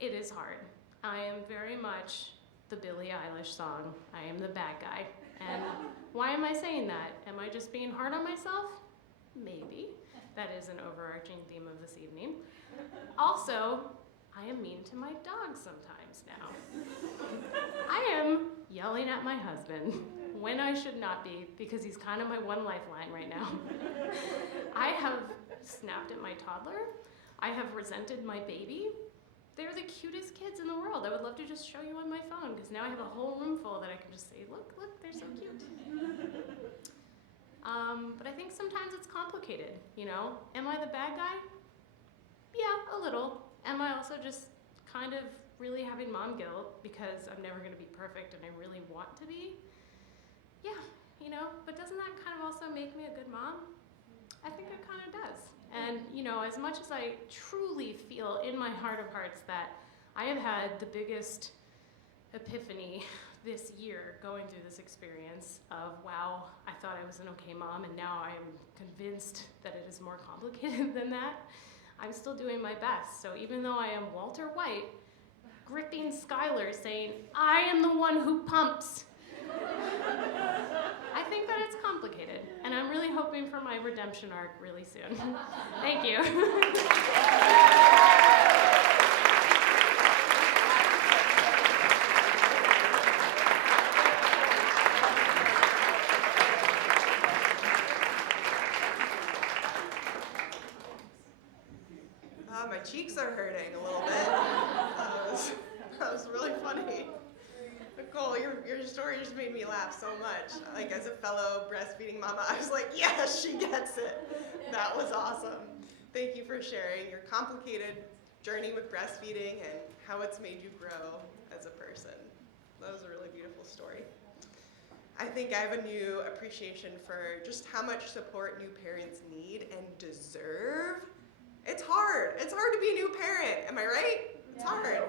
It is hard. I am very much the Billie Eilish song. I am the bad guy. And why am I saying that? Am I just being hard on myself? Maybe. That is an overarching theme of this evening. Also, I am mean to my dog sometimes now. I am yelling at my husband when I should not be, because he's kind of my one lifeline right now. I have snapped at my toddler. I have resented my baby. They're the cutest kids in the world. I would love to just show you on my phone, because now I have a whole room full that I can just say, look, they're so cute. But I think sometimes it's complicated, Am I the bad guy? Yeah, a little. Am I also just kind of really having mom guilt because I'm never going to be perfect and I really want to be? Yeah, but doesn't that kind of also make me a good mom? I think it kind of does. And, as much as I truly feel in my heart of hearts that I have had the biggest epiphany this year going through this experience of, wow, I thought I was an okay mom, and now I am convinced that it is more complicated than that, I'm still doing my best. So even though I am Walter White, gripping Skylar saying, I am the one who pumps, I think that it's complicated, and I'm really hoping for my redemption arc really soon. Thank you. My cheeks are hurting a little bit. That was really funny. Nicole, your story just made me laugh so much. Like, as a fellow breastfeeding mama, I was like, yes, she gets it. That was awesome. Thank you for sharing your complicated journey with breastfeeding and how it's made you grow as a person. That was a really beautiful story. I think I have a new appreciation for just how much support new parents need and deserve. It's hard. It's hard to be a new parent. Am I right? It's hard.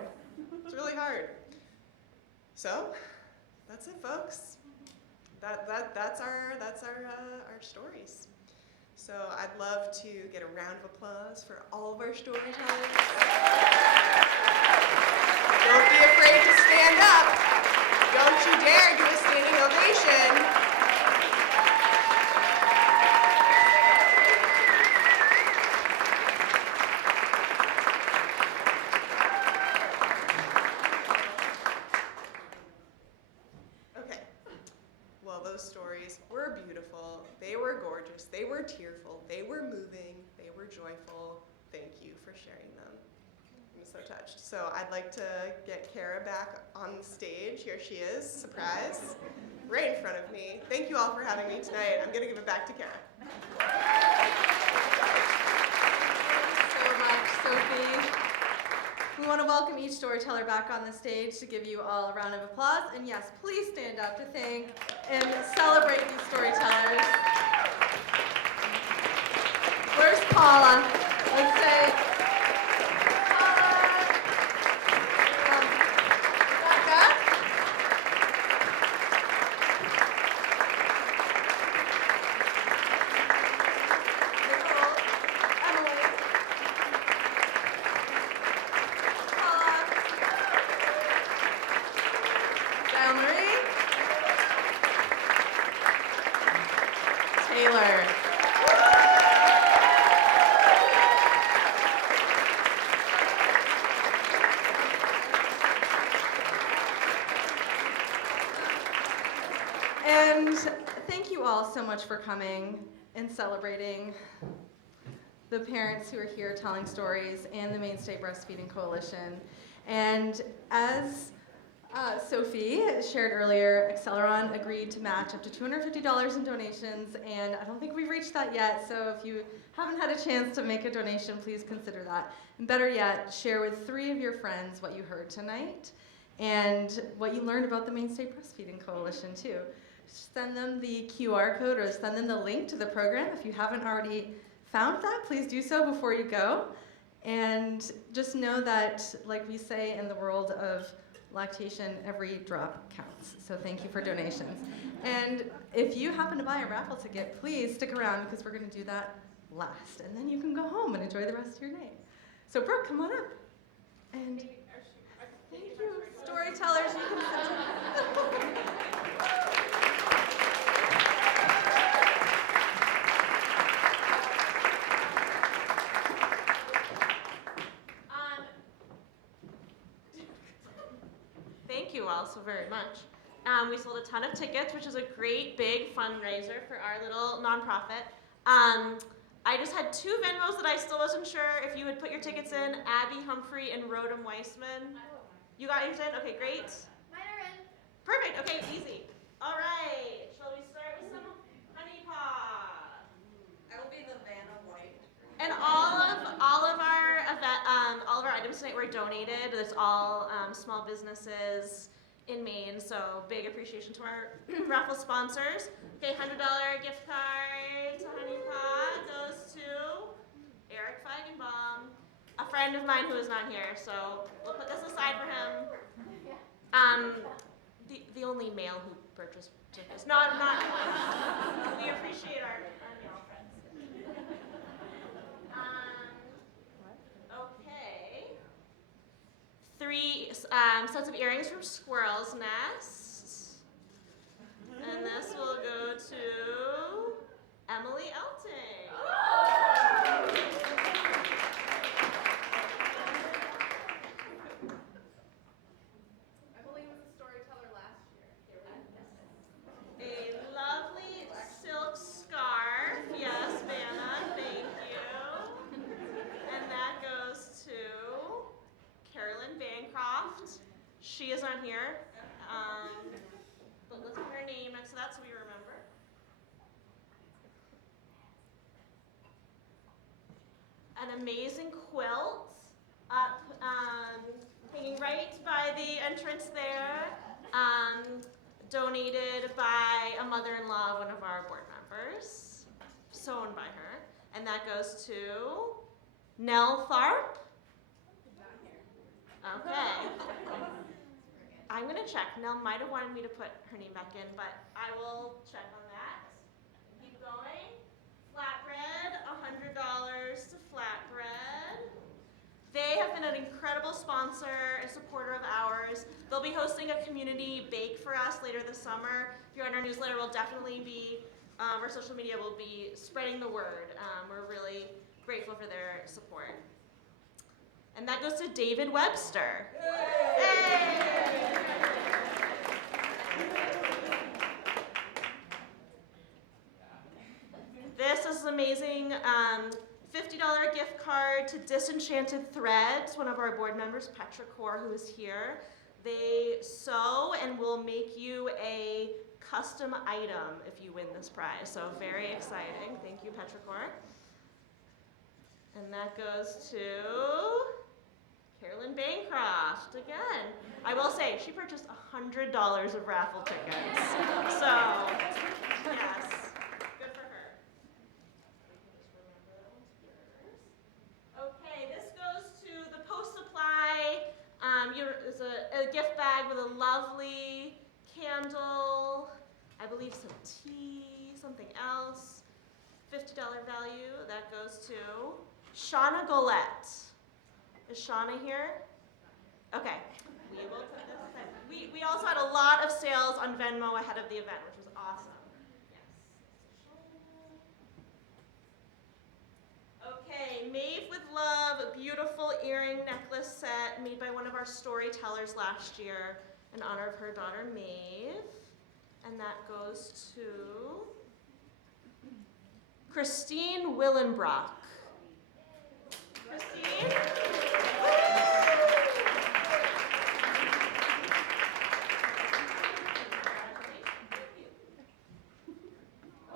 It's really hard. So, that's it, folks. That's our stories. So I'd love to get a round of applause for all of our storytellers. Don't be afraid to stand up. Don't you dare give a standing ovation. Okay. Well, those stories were beautiful. They were gorgeous. They were tearful. They were moving. They were joyful. Thank you for sharing them. I'm so touched. So I'd like to get Kara back on the stage. Here she is, surprise, right in front of me. Thank you all for having me tonight. I'm gonna give it back to Kara. So much, Sophie. We want to welcome each storyteller back on the stage to give you all a round of applause. And yes, please stand up to thank and celebrate these storytellers. Where's Paula? Let's say Dialmarie, Taylor, and thank you all so much for coming and celebrating the parents who are here telling stories and the Maine State Breastfeeding Coalition. And as Sophie shared earlier, Acceleron agreed to match up to $250 in donations, and I don't think we've reached that yet, so if you haven't had a chance to make a donation, please consider that. And better yet, share with 3 of your friends what you heard tonight and what you learned about the Maine State Breastfeeding Coalition, too. Send them the QR code or send them the link to the program. If you haven't already found that, please do so before you go. And just know that, like we say in the world of lactation, every drop counts. So thank you for donations. And if you happen to buy a raffle ticket, please stick around because we're going to do that last. And then you can go home and enjoy the rest of your day. So Brooke, come on up. And thank you. Storytellers, you can sit down. Thank you all so very much. We sold a ton of tickets, which is a great big fundraiser for our little nonprofit. I just had 2 Venmos that I still wasn't sure if you would put your tickets in, Abby Humphrey and Rodham Weissman. You got yours in? Okay, great. Mine are in. Perfect, okay, easy. All right, shall we start with some honey pot? I will be the Vanna White. And all of our event, all of our items tonight were donated. It's all small businesses in Maine, so big appreciation to our raffle sponsors. Okay, $100 gift card to Honey Pot goes to Eric Feigenbaum, a friend of mine who is not here, so we'll put this aside for him. The only male who purchased tickets. No, I'm not. We appreciate our male friends. Okay. 3 sets of earrings from Squirrel's Nest. And this will go to Emily Elting. I believe it was a storyteller last year. A lovely silk scarf. Yes, Vanna, thank you. And that goes to Carolyn Bancroft. She is on here. But let's put her name next to that so we remember. An amazing quilt right by the entrance there, donated by a mother-in-law of one of our board members, sewn by her, and that goes to Nell Tharp. Okay. I'm gonna check. Nell might have wanted me to put her name back in, but I will check on that. Keep going. Flatbread, $100 to Flatbread. They have been an incredible sponsor and supporter of ours. They'll be hosting a community bake for us later this summer. If you're on our newsletter, we'll definitely be, our social media will be spreading the word. We're really grateful for their support. And that goes to David Webster. Hey! This is amazing. $50 gift card to Disenchanted Threads, one of our board members, Patchwork, who is here. They sew and will make you a custom item if you win this prize. So very exciting. Thank you, Patchwork. And that goes to Carolyn Bancroft again. I will say, she purchased $100 of raffle tickets. So, yes. Good for her. Okay, this goes to the Post Supply. It's a gift bag with a lovely candle, I believe some tea, something else. $50 value. That goes to Shauna Golette. Is Shauna here? Okay. We will put this aside. We also had a lot of sales on Venmo ahead of the event, which was awesome. Yes. Okay, Maeve with Love, a beautiful earring necklace set made by one of our storytellers last year in honor of her daughter Maeve. And that goes to Christine Willenbrock. Christine?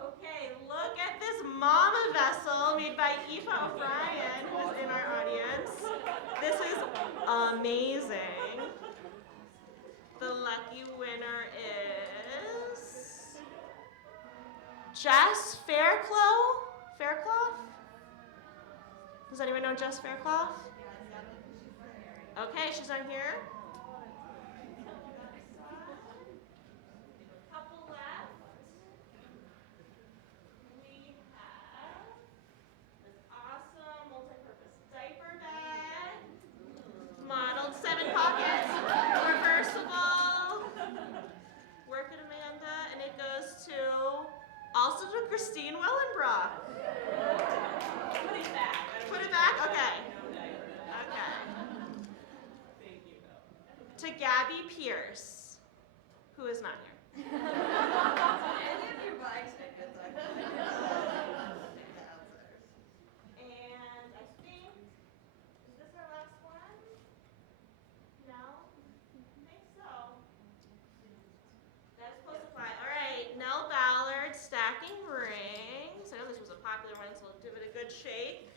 Okay, look at this mama vessel made by Aoife O'Brien, who's in our audience. This is amazing. The lucky winner is Jess Fairclough? Fairclough? Does anyone know Jess Fairclough? Okay, she's on here. Couple left. We have this awesome multi-purpose diaper bag, modeled 7 pockets, reversible. Work it, Amanda, and it goes to also to Christine Wellenbrock. Put it back. Put it back? Okay. Okay. To Gabby Pierce, who is not here. Any of your bags take good time. And I think, is this our last one? No? I think so. That's Post Supply. All right, Nell Ballard, stacking rings. I know this was a popular one, so we'll give it a good shake.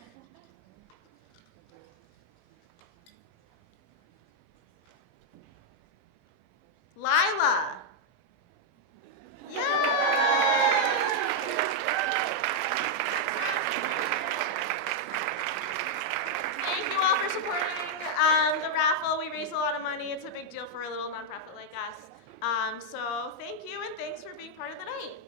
Lila. Yay! Thank you all for supporting the raffle. We raise a lot of money. It's a big deal for a little nonprofit like us. So thank you, and thanks for being part of the night.